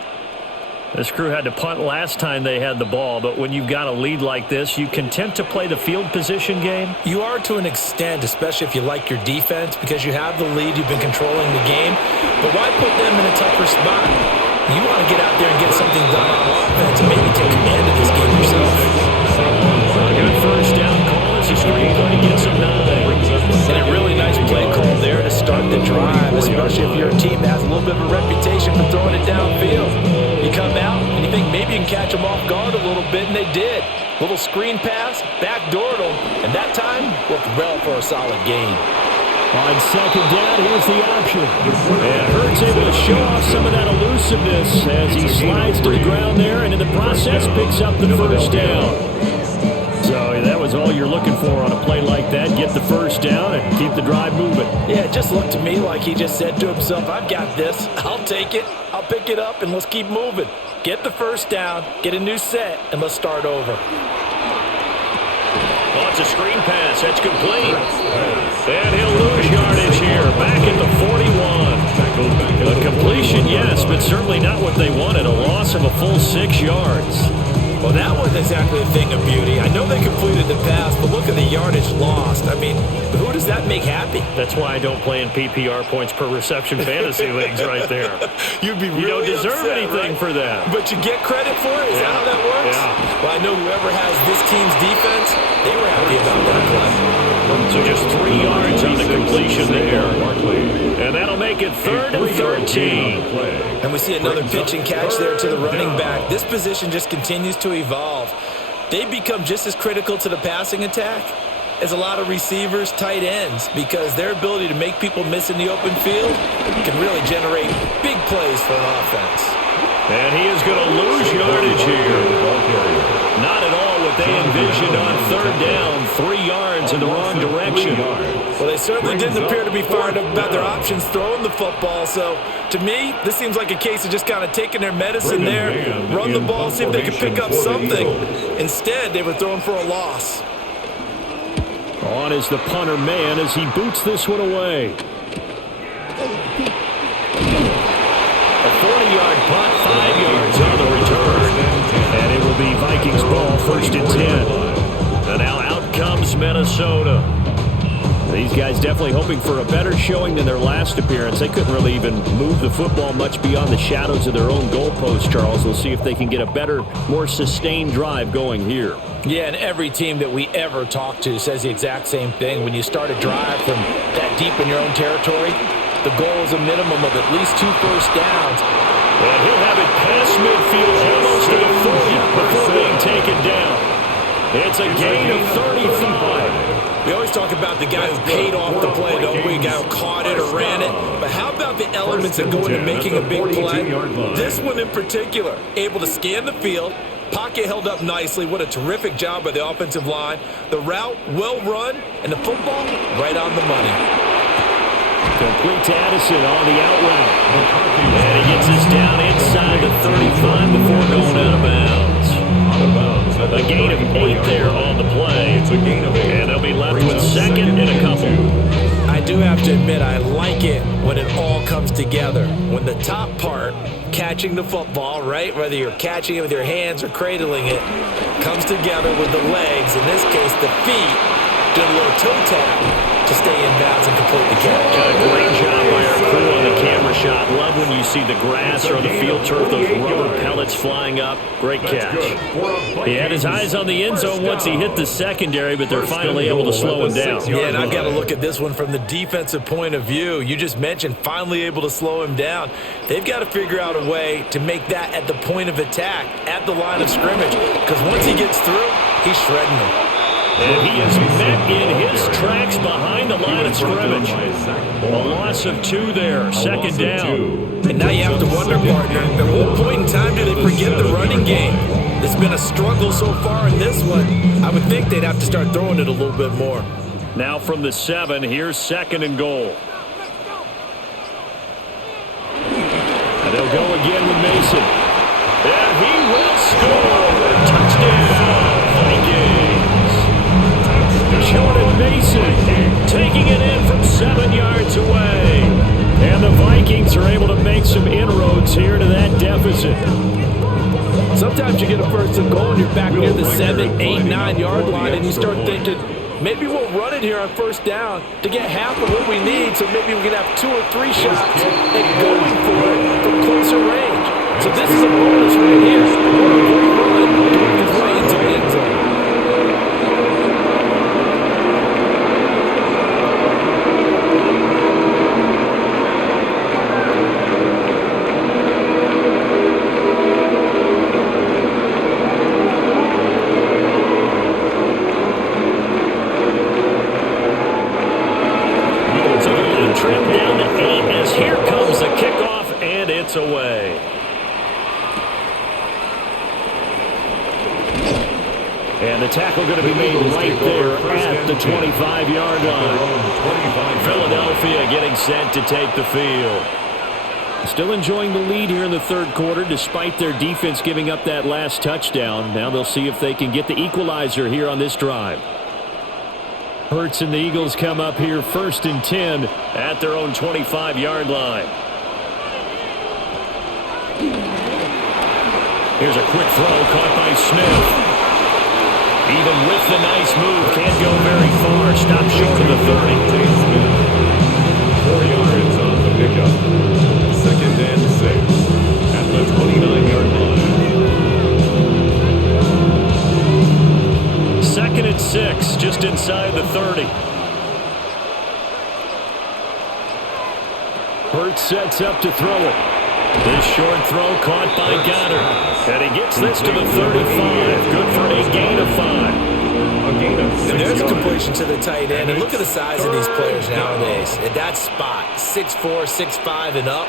This crew had to punt last time they had the ball, but when you've got a lead like this, you content to play the field position game? You are to an extent, especially if you like your defense, because you have the lead, you've been controlling the game. But why put them in a tougher spot? You want to get out there and get something done on offense and maybe take command of this game yourself. A good first down call as a screen play gets him 9. And a really nice play call there to start the drive, especially if you're a team that has a little bit of a reputation for throwing it downfield. You come out and you think maybe you can catch them off guard a little bit, and they did. Little screen pass, backdoored them, and that time worked well for a solid gain. On second down, here's the option. And Hurts able to show off some of that elusiveness as he slides to the ground there, and in the process picks up the first down. So that was all you're looking for on a play like that. Get the first down and keep the drive moving. Yeah, it just looked to me like he just said to himself, I've got this. I'll take it. I'll pick it up, and let's keep moving. Get the first down, get a new set, and let's start over. Oh, it's a screen pass. That's complete. And he'll lose yardage here. Back at the 41. A completion, yes, but certainly not what they wanted. A loss of a full 6 yards. Well, that wasn't exactly a thing of beauty. I know they completed the pass, but look at the yardage lost. I mean, who does that make happy? That's why I don't play in PPR points per reception fantasy leagues right there. You'd be really You don't deserve upset, anything right? for that. But you get credit for it? Is that how that works? Yeah. Well, I know whoever has this team's defense, they were happy about that play. So just 3 yards on the completion there. And that'll make it 3rd and 13. And we see another pitch and catch there to the running back. This position just continues to evolve. They've become just as critical to the passing attack as a lot of receivers, tight ends, because their ability to make people miss in the open field can really generate big plays for an offense. And he is going to lose yardage here. Not at all what they envisioned on 3rd down. 3 yards in the wrong direction. Well, they certainly didn't appear to be fired up about their options throwing the football. So, to me, this seems like a case of just kind of taking their medicine there, run the ball, see if they can pick up something. Instead, they were throwing for a loss. On is the punter man as he boots this one away. A 40-yard punt, 5 yards on the return. And it will be Vikings ball, 1st and 10. And now out comes Minnesota. These guys definitely hoping for a better showing than their last appearance. They couldn't really even move the football much beyond the shadows of their own goalpost, Charles. We'll see if they can get a better, more sustained drive going here. Yeah, and every team that we ever talk to says the exact same thing. When you start a drive from that deep in your own territory, the goal is a minimum of at least 2 first downs. And he'll have it past midfield almost to the 40 before being taken down. It's a gain of 35. We always talk about the guy who paid off the play, don't we? The guy who caught it or ran it. But how about the elements that go into making a big play? This one in particular, able to scan the field, pocket held up nicely. What a terrific job by the offensive line. The route, well run, and the football, right on the money. Complete to Addison on the out route. And he gets us down inside the 35 before going out of bounds. A gain of 8 there on the play. It's a gain of 8. And they'll be left with 2nd and a couple. I do have to admit, I like it when it all comes together. When the top part, catching the football, right, whether you're catching it with your hands or cradling it, comes together with the legs, in this case the feet, doing a little toe tap to stay in bounds and complete the catch. Great job by our crew on the camera shot. Love when you see the grass or the field turf, those rubber pellets flying up. Great catch. He had his eyes on the end zone once he hit the secondary, but they're finally able to slow him down. Yeah, and I've got to look at this one from the defensive point of view. You just mentioned finally able to slow him down. They've got to figure out a way to make that at the point of attack, at the line of scrimmage, because once he gets through, he's shredding them. And he is met in his tracks behind the line of scrimmage. A loss of 2 there, 2nd down. And now you have to wonder, partner, at what point in time do they forget the running game? It's been a struggle so far in this one. I would think they'd have to start throwing it a little bit more. Now from the 7, here's 2nd and goal. And they'll go again with Mason. And he will score. Touchdown, Vikings. Jordan Mason taking it in from 7 yards away. And the Vikings are able to make some inroads here to that deficit. Sometimes you get a 1st and goal and you're back near the 7, 8, 9 yard line and you start thinking, maybe we'll run it here on 1st down to get half of what we need, so maybe we can have 2 or 3 shots at going for it from closer range. So this is a bonus right here. What a great run to work his way into the end zone. Away. And the tackle going to be made right there at the 25-yard line. Philadelphia getting set to take the field. Still enjoying the lead here in the 3rd quarter despite their defense giving up that last touchdown. Now they'll see if they can get the equalizer here on this drive. Hurts and the Eagles come up here 1st and 10 at their own 25-yard line. Here's a quick throw caught by Smith. Even with the nice move, can't go very far. Stop short of the 30. 4 yards on the pickup. 2nd and 6 at the 29-yard line. 2nd and 6, just inside the 30. Hurts sets up to throw it. This short throw caught by Goddard. And he gets this to the 35. Good for a gain of 5. And there's a completion to the tight end. And look at the size of these players nowadays. At that spot, 6'4", 6'5", and up.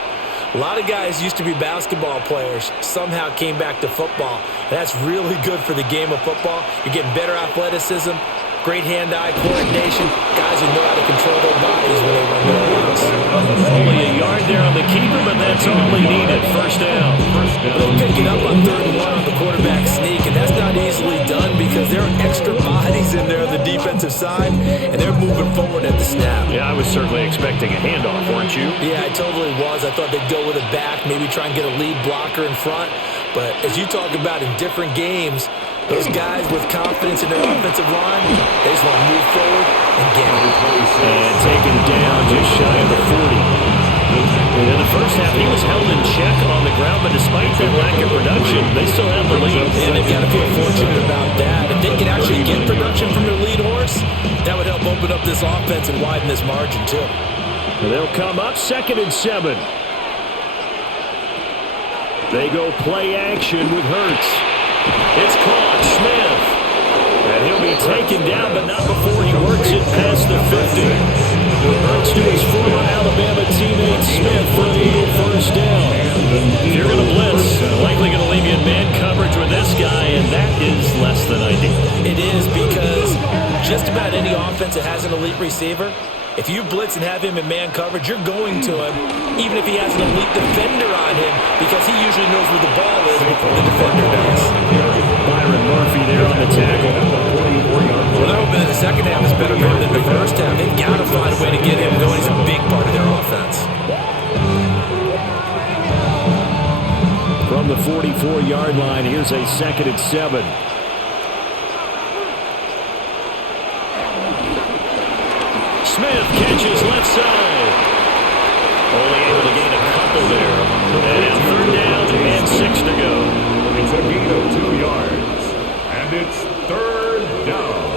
A lot of guys used to be basketball players, somehow came back to football. And that's really good for the game of football. You're getting better athleticism, great hand-eye coordination, guys who know how to control their bodies when they run their routes. Only a yard there on the keeper, but that's all he needed. First down. They'll pick it up on 3rd and 1 on the quarterback sneak, and that's not easily done because there are extra bodies in there on the defensive side, and they're moving forward at the snap. Yeah, I was certainly expecting a handoff, weren't you? Yeah, I totally was. I thought they'd go with a back, maybe try and get a lead blocker in front. But as you talk about in different games, those guys with confidence in their offensive line, they just want to move forward and get it. And taken down just shy of the 40. In the first half, he was held in check on the ground, but despite that lack of production, they still have the lead. And they've got to feel fortunate about that. If they can actually get production from their lead horse, that would help open up this offense and widen this margin too. They'll come up 2nd and 7. They go play action with Hurts. It's caught, Smith. And he'll be taken down, but not before he works it past the 50. Hurts to his former Alabama teammate Smith for an Eagle first down. If you're going to blitz, likely going to leave you in man coverage with this guy, and that is less than ideal. It is because just about any offense that has an elite receiver, if you blitz and have him in man coverage, you're going to him, even if he has an elite defender on him, because he usually knows where the ball is before the defender does. Byron Murphy there on the tackle. Well, they're hoping that the second half is better than the first half. They've got to find a way to get him going. He's a big part of their offense. From the 44-yard line, here's a 2nd and 7. Smith catches left side. Only able to gain a couple there. And now 3rd down and 6 to go. It's a gain of 2 yards. And it's 3rd down.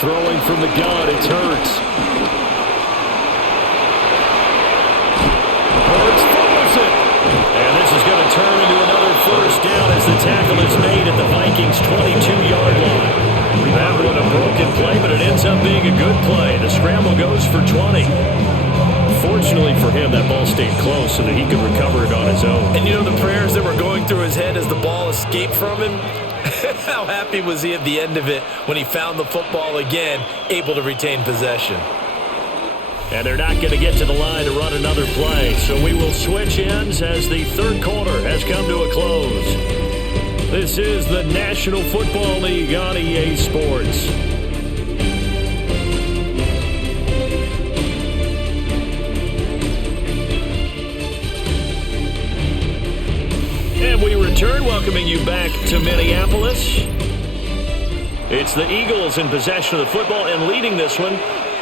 Throwing from the gun, it's Hurts. Hurts fumbles it. And this is going to turn into another first down as the tackle is made at the Vikings' 22-yard line. That one a broken play, but it ends up being a good play. The scramble goes for 20. Fortunately for him, that ball stayed close so that he could recover it on his own. And you know the prayers that were going through his head as the ball escaped from him? How happy was he at the end of it when he found the football again, able to retain possession? And they're not going to get to the line to run another play, so we will switch ends as the 3rd quarter has come to a close. This is the National Football League on EA Sports. And we return, welcoming you back to Minneapolis. It's the Eagles in possession of the football and leading this one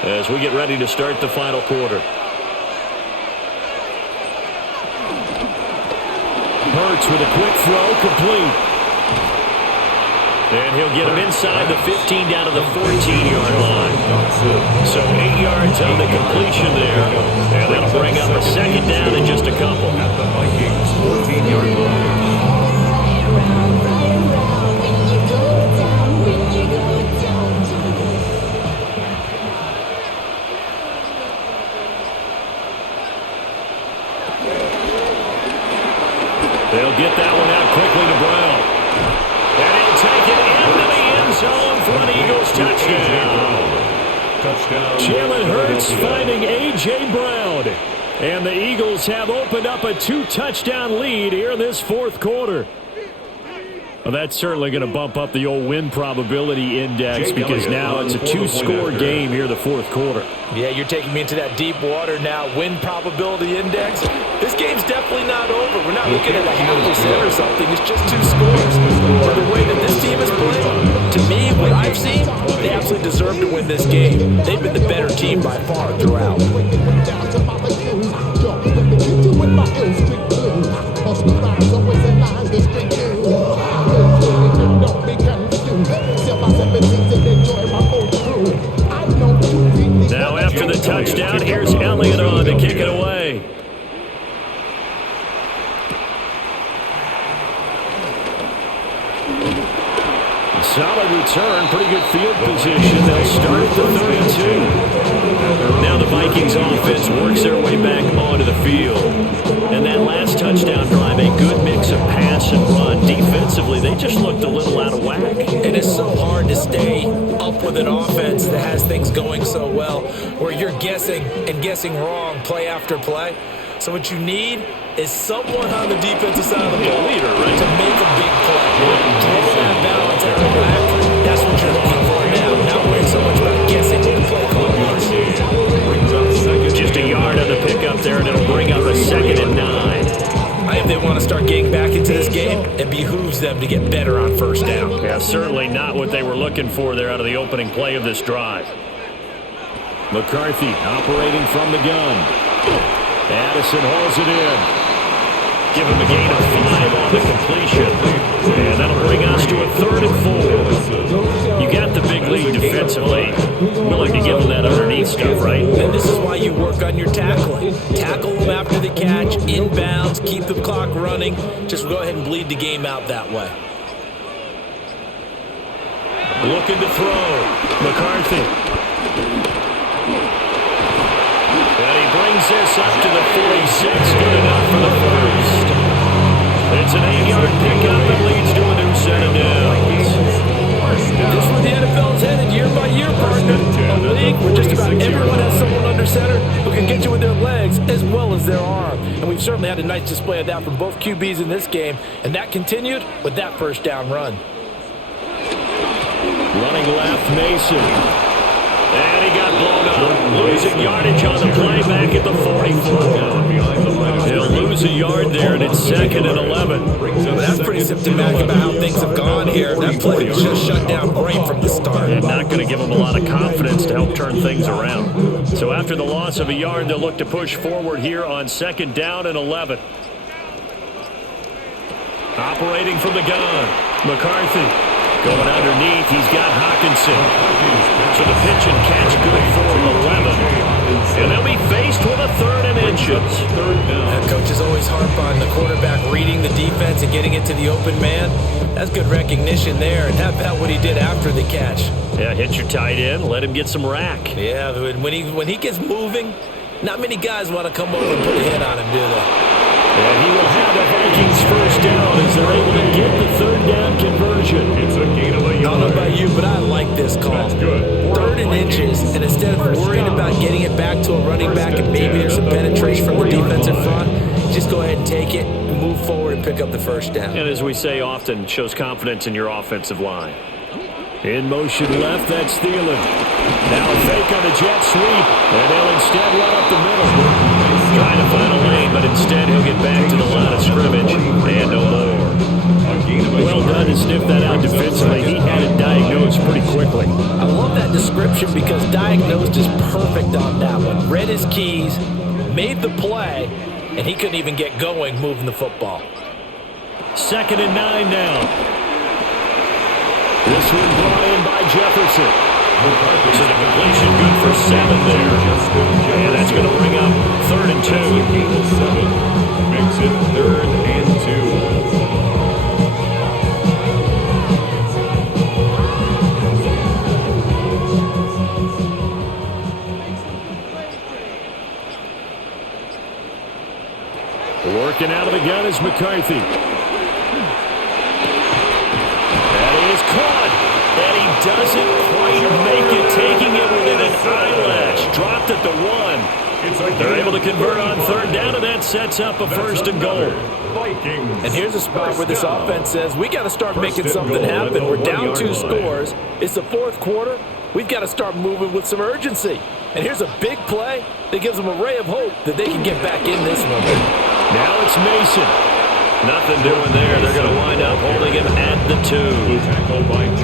as we get ready to start the final quarter. Hurts with a quick throw, complete. And he'll get him inside the 15 down to the 14-yard line. So 8 yards on the completion there. And that'll bring up a 2nd down in just a couple. At the Vikings' 14-yard line. They'll get that one out quickly to Brown. And he'll take it into the end zone for an Eagles touchdown. Jalen Hurts finding A.J. Brown. And the Eagles have opened up a 2-touchdown lead here in this 4th quarter. Well, that's certainly going to bump up the old win probability index because now it's a 2-score game here in the 4th quarter. Yeah, you're taking me into that deep water now. Win probability index. This game's definitely not over. We're not looking at a half % or something. It's just 2 scores. But the way that this team is playing, to me, what I've seen, they absolutely deserve to win this game. They've been the better team by far throughout. Now after the touchdown, here's Elliott on to kick it away. Solid return, pretty good field position. They'll start at the 32. Now the Vikings offense works their way back onto the field. And that last touchdown drive, a good mix of pass and run. Defensively, they just looked a little out of whack. And it's so hard to stay up with an offense that has things going so well, where you're guessing and guessing wrong play after play. So what you need is someone on the defensive side of the ball to make a big play. Throw that balance out of whack. That's what you're looking for now. Not worrying so much about guessing what the play call is. Just a yard on the pickup there, and it'll bring up a 2nd and 9. If they want to start getting back into this game, it behooves them to get better on first down. Yeah, certainly not what they were looking for there out of the opening play of this drive. McCarthy operating from the gun. Addison hauls it in. Give him a gain of 5 on the completion. And that'll bring us to a 3rd and 4. You got the big lead defensively. Willing to give them that underneath stuff, right? And this is why you work on your tackling. Tackle them after the catch, inbounds, keep the clock running. Just go ahead and bleed the game out that way. Looking to throw. McCarthy. And he brings this up to the 46. Good enough for the first. It's an 8-yard pickup that leads to a new set of downs. This is where the NFL is headed year by year, partner. A league where just about everyone has someone under center who can get you with their legs as well as their arm. And we've certainly had a nice display of that from both QBs in this game. And that continued with that first down run. Running left, Mason. And he got blown up. Losing yardage on the play back at the 44. He'll lose a yard there, and it's 2nd and 11. That's pretty symptomatic about how things have gone here. That play was just shut down great from the start. And not going to give them a lot of confidence to help turn things around. So after the loss of a yard, they'll look to push forward here on 2nd down and 11. Operating from the gun, McCarthy. Going underneath, he's got Hawkinson. So the pitch and catch good for 11. And they'll be faced with a 3rd and inches. Coaches always harp on the quarterback reading the defense and getting it to the open man. That's good recognition there. And how about what he did after the catch? Yeah, hit your tight end, let him get some rack. Yeah, when he gets moving, not many guys want to come over and put a hit on him, do they? And he will have the Vikings first down as they're able to get the 3rd down conversion. It's a gain of a yard. I don't know about you, but I like this call. That's good. 3rd and inches, and instead of worrying about getting it back to a running back and maybe there's some penetration from the defensive front, just go ahead and take it, move forward, and pick up the first down. And as we say often, shows confidence in your offensive line. In motion left, that's Thielen. Now a fake on the jet sweep, and they'll instead run up the middle. Trying to find a lane, but instead he'll get back to the line of scrimmage, and no more. Well done to sniff that out defensively. He had it diagnosed pretty quickly. I love that description because diagnosed is perfect on that one. Read his keys, made the play, and he couldn't even get going moving the football. 2nd and 9 now. This one brought in by Jefferson. So the completion good for 7 there. And that's going to bring up 3rd and 2. Makes it 3rd and 2. Working out of the gun is McCarthy. That is caught. And he doesn't quite make it, taking it within an eyelash. Dropped at the 1. They're able to convert on 3rd down, and that sets up a 1st and goal. Vikings. And here's a spot where this offense says, we got to start making something happen. We're down 2 scores. It's the 4th quarter. We've got to start moving with some urgency. And here's a big play that gives them a ray of hope that they can get back in this one. Now it's Mason. Nothing doing there. They're going to wind up holding him at the 2.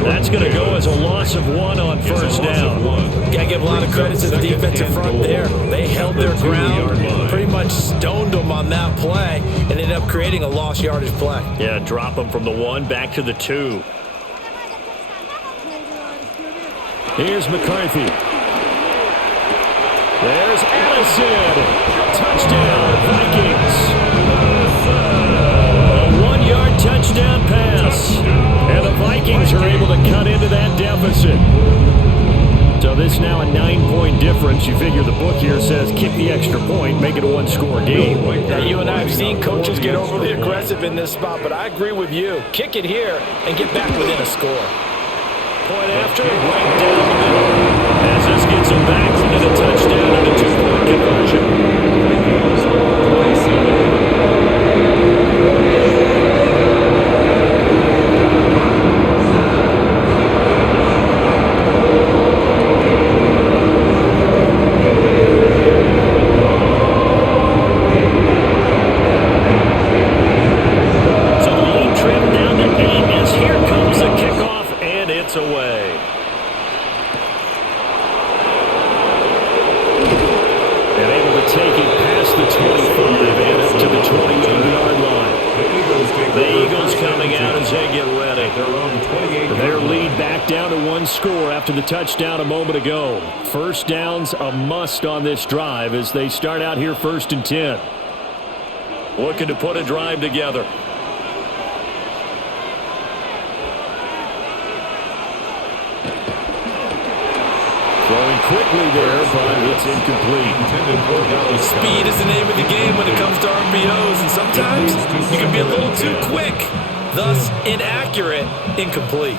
That's going to go as a loss of 1 on 1st down. Got to give a lot of credit to the defensive front there. They held their ground, pretty much stoned them on that play, and ended up creating a lost yardage play. Yeah, drop them from the 1 back to the 2. Here's McCarthy. There's Addison. Touchdown, Vikings. A 1-yard touchdown pass. And the Vikings are able to cut deficit. So this now a 9-point difference. You figure the book here says kick the extra point, make it a one-score game. Now, you and I have seen coaches get overly aggressive in this spot, but I agree with you. Kick it here and get back within a score. Point after, right down the middle. As this gets them back into the touchdown and a 2-point conversion. Vikings 27. The touchdown a moment ago. First down's a must on this drive as they start out here 1st and 10. Looking to put a drive together. Throwing quickly there, but it's incomplete. Speed is the name of the game when it comes to RPOs, and sometimes you can be a little too quick. Thus, inaccurate, incomplete.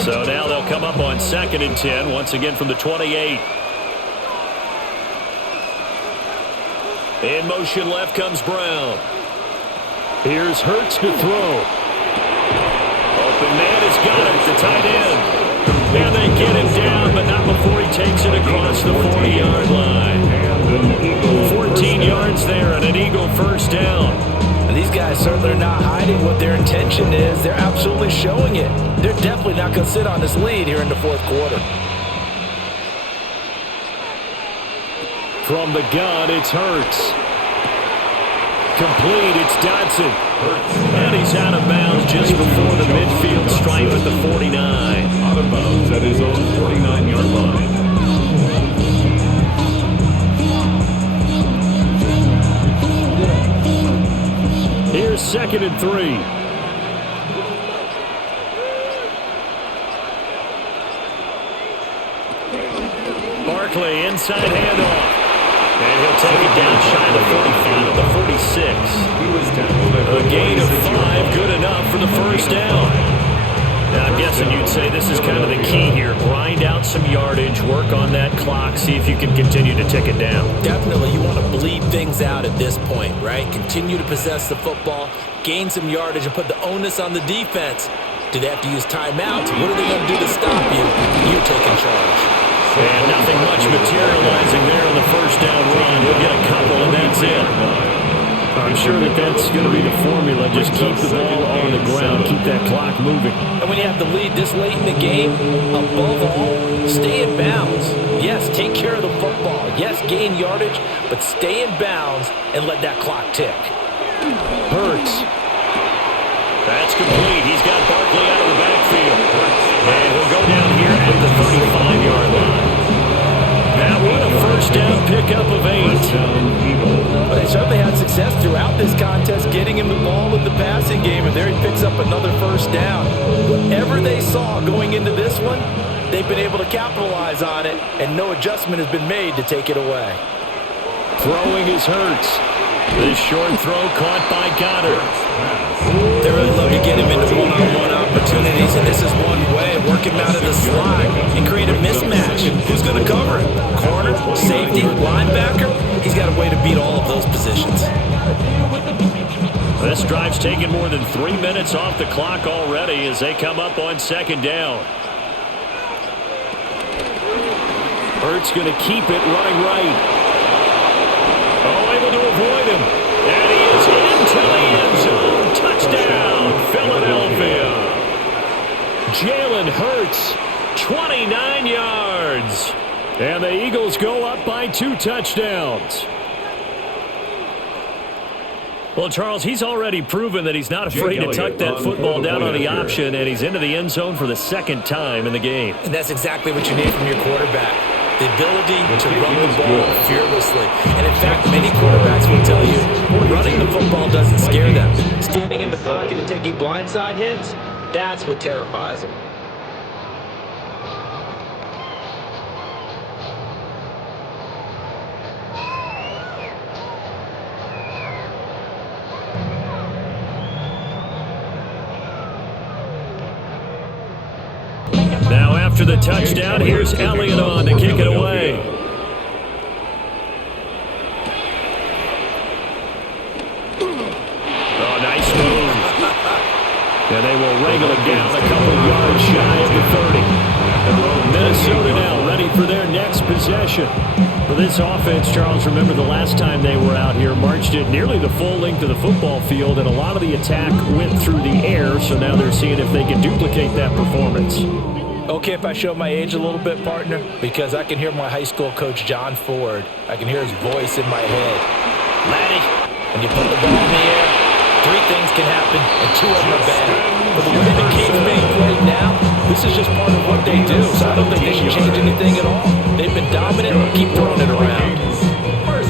So now they'll come up on 2nd and 10, once again from the 28. In motion left comes Brown. Here's Hurts to throw. Open man has got it, the tight end. And they get him down, but not before he takes it across the 40-yard line. 14 yards there and an Eagle first down. And these guys certainly are not hiding what their intention is. They're absolutely showing it. They're definitely not going to sit on this lead here in the 4th quarter. From the gun, it's Hurts. Complete, it's Dodson. And he's out of bounds just before the midfield stripe at the 49. Out of bounds at his own 49-yard line. Here's 2nd and 3. Barkley inside handoff. And he'll take it down shy of the 45 at the 46. A gain of 5, good enough for the first down. Now, I'm guessing you'd say this is kind of the key here. Grind out some yardage, work on that clock, see if you can continue to tick it down. Definitely, you want to bleed things out at this point, right? Continue to possess the football, gain some yardage, and put the onus on the defense. Do they have to use timeouts? What are they going to do to stop you? You take in charge. And nothing much materializing there on the first down run. He'll get a couple, and that's it. I'm sure that's going to be the formula. Just keep the ball on the ground. Keep that clock moving. And when you have the lead this late in the game, above all, stay in bounds. Yes, take care of the football. Yes, gain yardage, but stay in bounds and let that clock tick. Hurts. That's complete. He's got Barkley out of the backfield. And he'll go down here at the 35-yard line. That one a first down pickup of 8. But they certainly had success throughout this contest getting him the ball in the passing game, and there he picks up another first down. Whatever they saw going into this one, they've been able to capitalize on it, and no adjustment has been made to take it away. Throwing his Hurts. This short throw caught by Goddard. They really love to get him into one-on-one opportunities, and this is one way. Work him out of the slot and create a mismatch. Who's going to cover him? Corner, safety, linebacker? He's got a way to beat all of those positions. This drive's taken more than 3 minutes off the clock already as they come up on 2nd down. Hurts going to keep it running right. Oh, able to avoid him. And he is into the end zone. Touchdown, Philadelphia. Jalen Hurts, 29 yards. And the Eagles go up by 2 touchdowns. Well, Charles, he's already proven that he's not afraid to tuck that football down on the option, and he's into the end zone for the 2nd time in the game. And that's exactly what you need from your quarterback. the ability to run the ball fearlessly. And in fact, many quarterbacks will tell you running the football doesn't scare them. Standing in the pocket and taking blindside hits, that's what terrifies them. Now after the touchdown, here's Elliott on to kick it away. Oh, nice move. And they will wrangle it down a couple yards shy of the 30. Minnesota now ready for their next possession. For this offense, Charles, remember the last time they were out here, marched it nearly the full length of the football field, and a lot of the attack went through the air, so now they're seeing if they can duplicate that performance. Okay, if I show my age a little bit, partner, because I can hear my high school coach, John Ford. I can hear his voice in my head. Laddie, when you put the ball in the air, 3 things can happen, and 2 of them are bad. But the way the game's being played now, this is just part of what they do, so I don't think they should change anything at all. They've been dominant, keep throwing it around.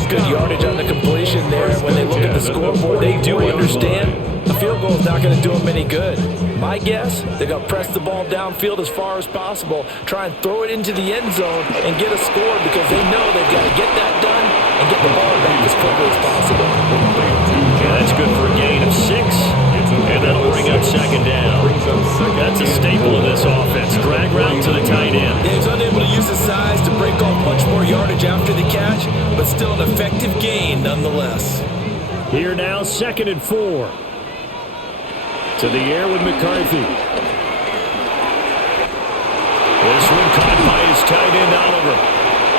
Good yardage on the completion there. When they look at the scoreboard, they do understand a field goal is not going to do them any good. My guess, they're going to press the ball downfield as far as possible, try and throw it into the end zone and get a score because they know they've got to get that done and get the ball back as quickly as possible. Yeah, that's good for a gain of 6, and that'll bring up second down. That's a staple of this offense. Drag route to the tight end. Yeah, he's unable to use his size to break off much more yardage after the catch, but still an effective gain nonetheless. Here now, 2nd and 4. To the air with McCarthy. This one caught by his tight end, Oliver.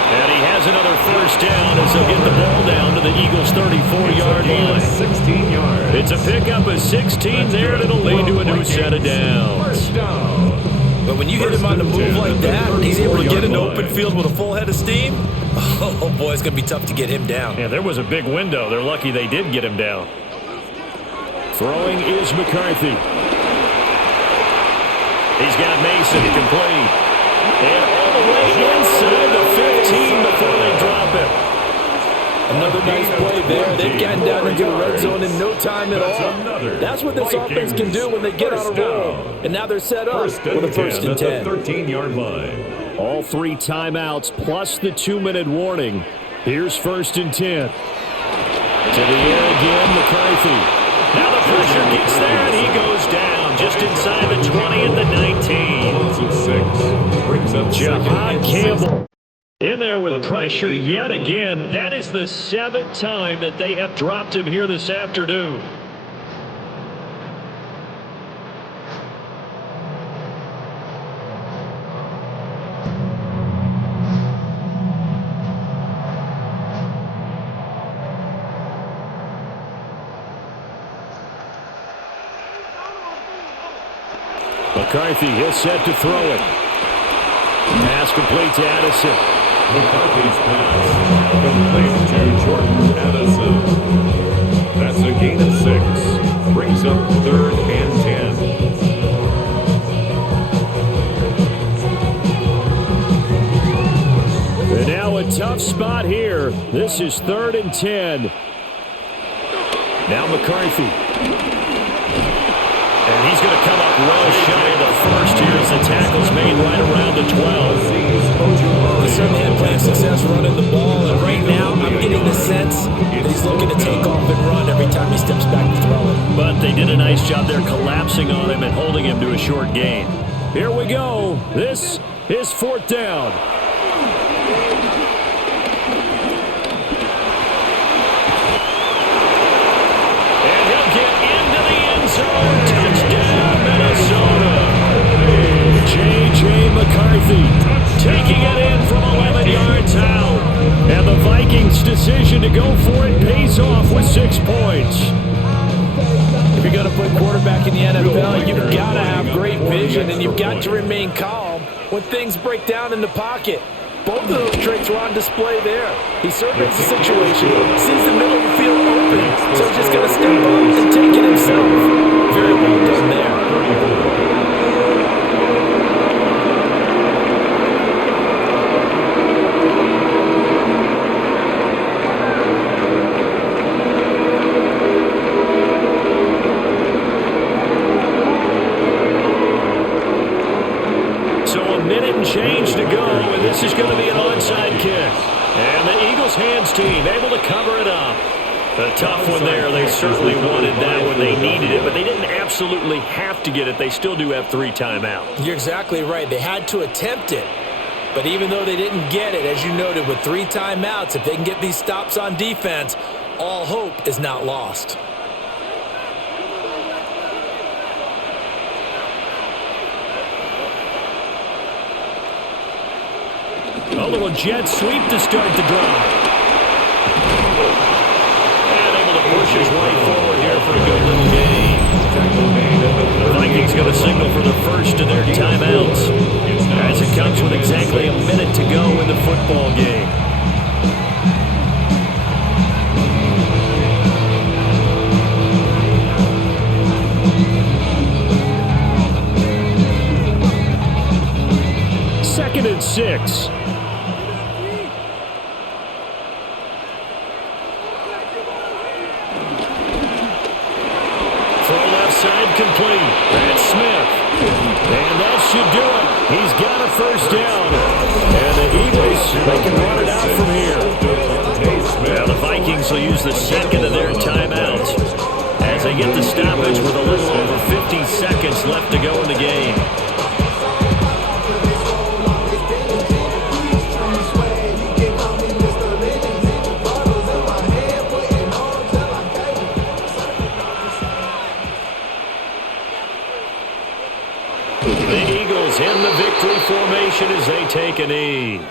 And he has another first down as they'll get the ball down to the Eagles' 34-yard line. 16 yards. It's a pickup of 16 there, and it'll lead to a new set of downs. But when you hit him on the move like that, and he's able to get into open field with a full head of steam, oh boy, it's going to be tough to get him down. Yeah, there was a big window. They're lucky they did get him down. Throwing is McCarthy. He's got Mason complete. And all the way inside the 15 before they drop him. Another nice play there. They've gotten down into the red zone in no time at all. That's what this offense can do when they get on a roll. And now they're set up with a 1st and 10. 13-yard line. All 3 timeouts plus the 2-minute warning. Here's 1st and 10. To the air again, McCarthy. Now the pressure gets there, and he goes down just inside the 20 at the 19. Jahad Campbell in there with pressure yet again. That is the 7th time that they have dropped him here this afternoon. McCarthy, he'll set to throw it. Pass complete to Addison. McCarthy's pass complete to Jordan Addison. That's a gain of 6. Brings up 3rd and 10. And now a tough spot here. This is 3rd and 10. Now McCarthy. And he's going to come up well shy of the first here as the tackle's made right around the 12. They certainly had plenty of success running the ball, and right now I'm getting the sense that he's looking to take off and run every time he steps back to throw it. But they did a nice job there collapsing on him and holding him to a short gain. Here we go. This is 4th down. And he'll get into the end zone. Touchdown, Minnesota. J.J. McCarthy taking it in from 11 yards out. And the Vikings' decision to go for it pays off with 6 points. If you're going to play quarterback in the NFL, you've got to have great vision, and you've got to remain calm when things break down in the pocket. Both of those traits were on display there. He surveys the situation, sees the middle of the field open, so he's just going to step up and take it himself. Very well done there. seconds to go, and this is going to be an onside kick. And the Eagles hands team able to cover it up. A tough one there. They certainly wanted that when they needed it, but they didn't absolutely have to get it. They still do have 3 timeouts. You're exactly right. They had to attempt it. But even though they didn't get it, as you noted, with 3 timeouts, if they can get these stops on defense, all hope is not lost. A little jet sweep to start the drive. Push his way forward here for a good little gain. The Vikings going to signal for the first of their timeouts as it comes with exactly a minute to go in the football game. Second and 6. Side complete. That's Smith. And that should do it. He's got a first down. And the Eagles, they can run it out from here. Now the Vikings will use the second of their timeouts as they get the stoppage with a little over 50 seconds left to go in the game. The Eagles in the victory formation as they take a knee.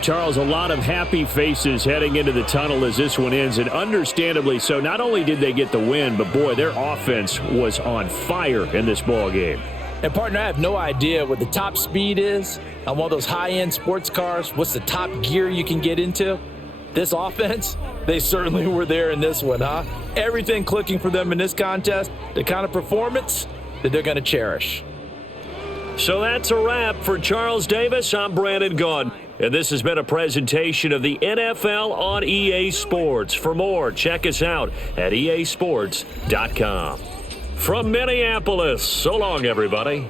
Charles, a lot of happy faces heading into the tunnel as this one ends, and understandably so. Not only did they get the win, but boy, their offense was on fire in this ball game. And partner, I have no idea what the top speed is on one of those high-end sports cars. What's the top gear you can get into? This offense, they certainly were there in this one, huh? Everything clicking for them in this contest, the kind of performance that they're going to cherish. So that's a wrap for Charles Davis. I'm Brandon Gaudin, and this has been a presentation of the NFL on EA Sports. For more, check us out at easports.com. From Minneapolis, so long, everybody.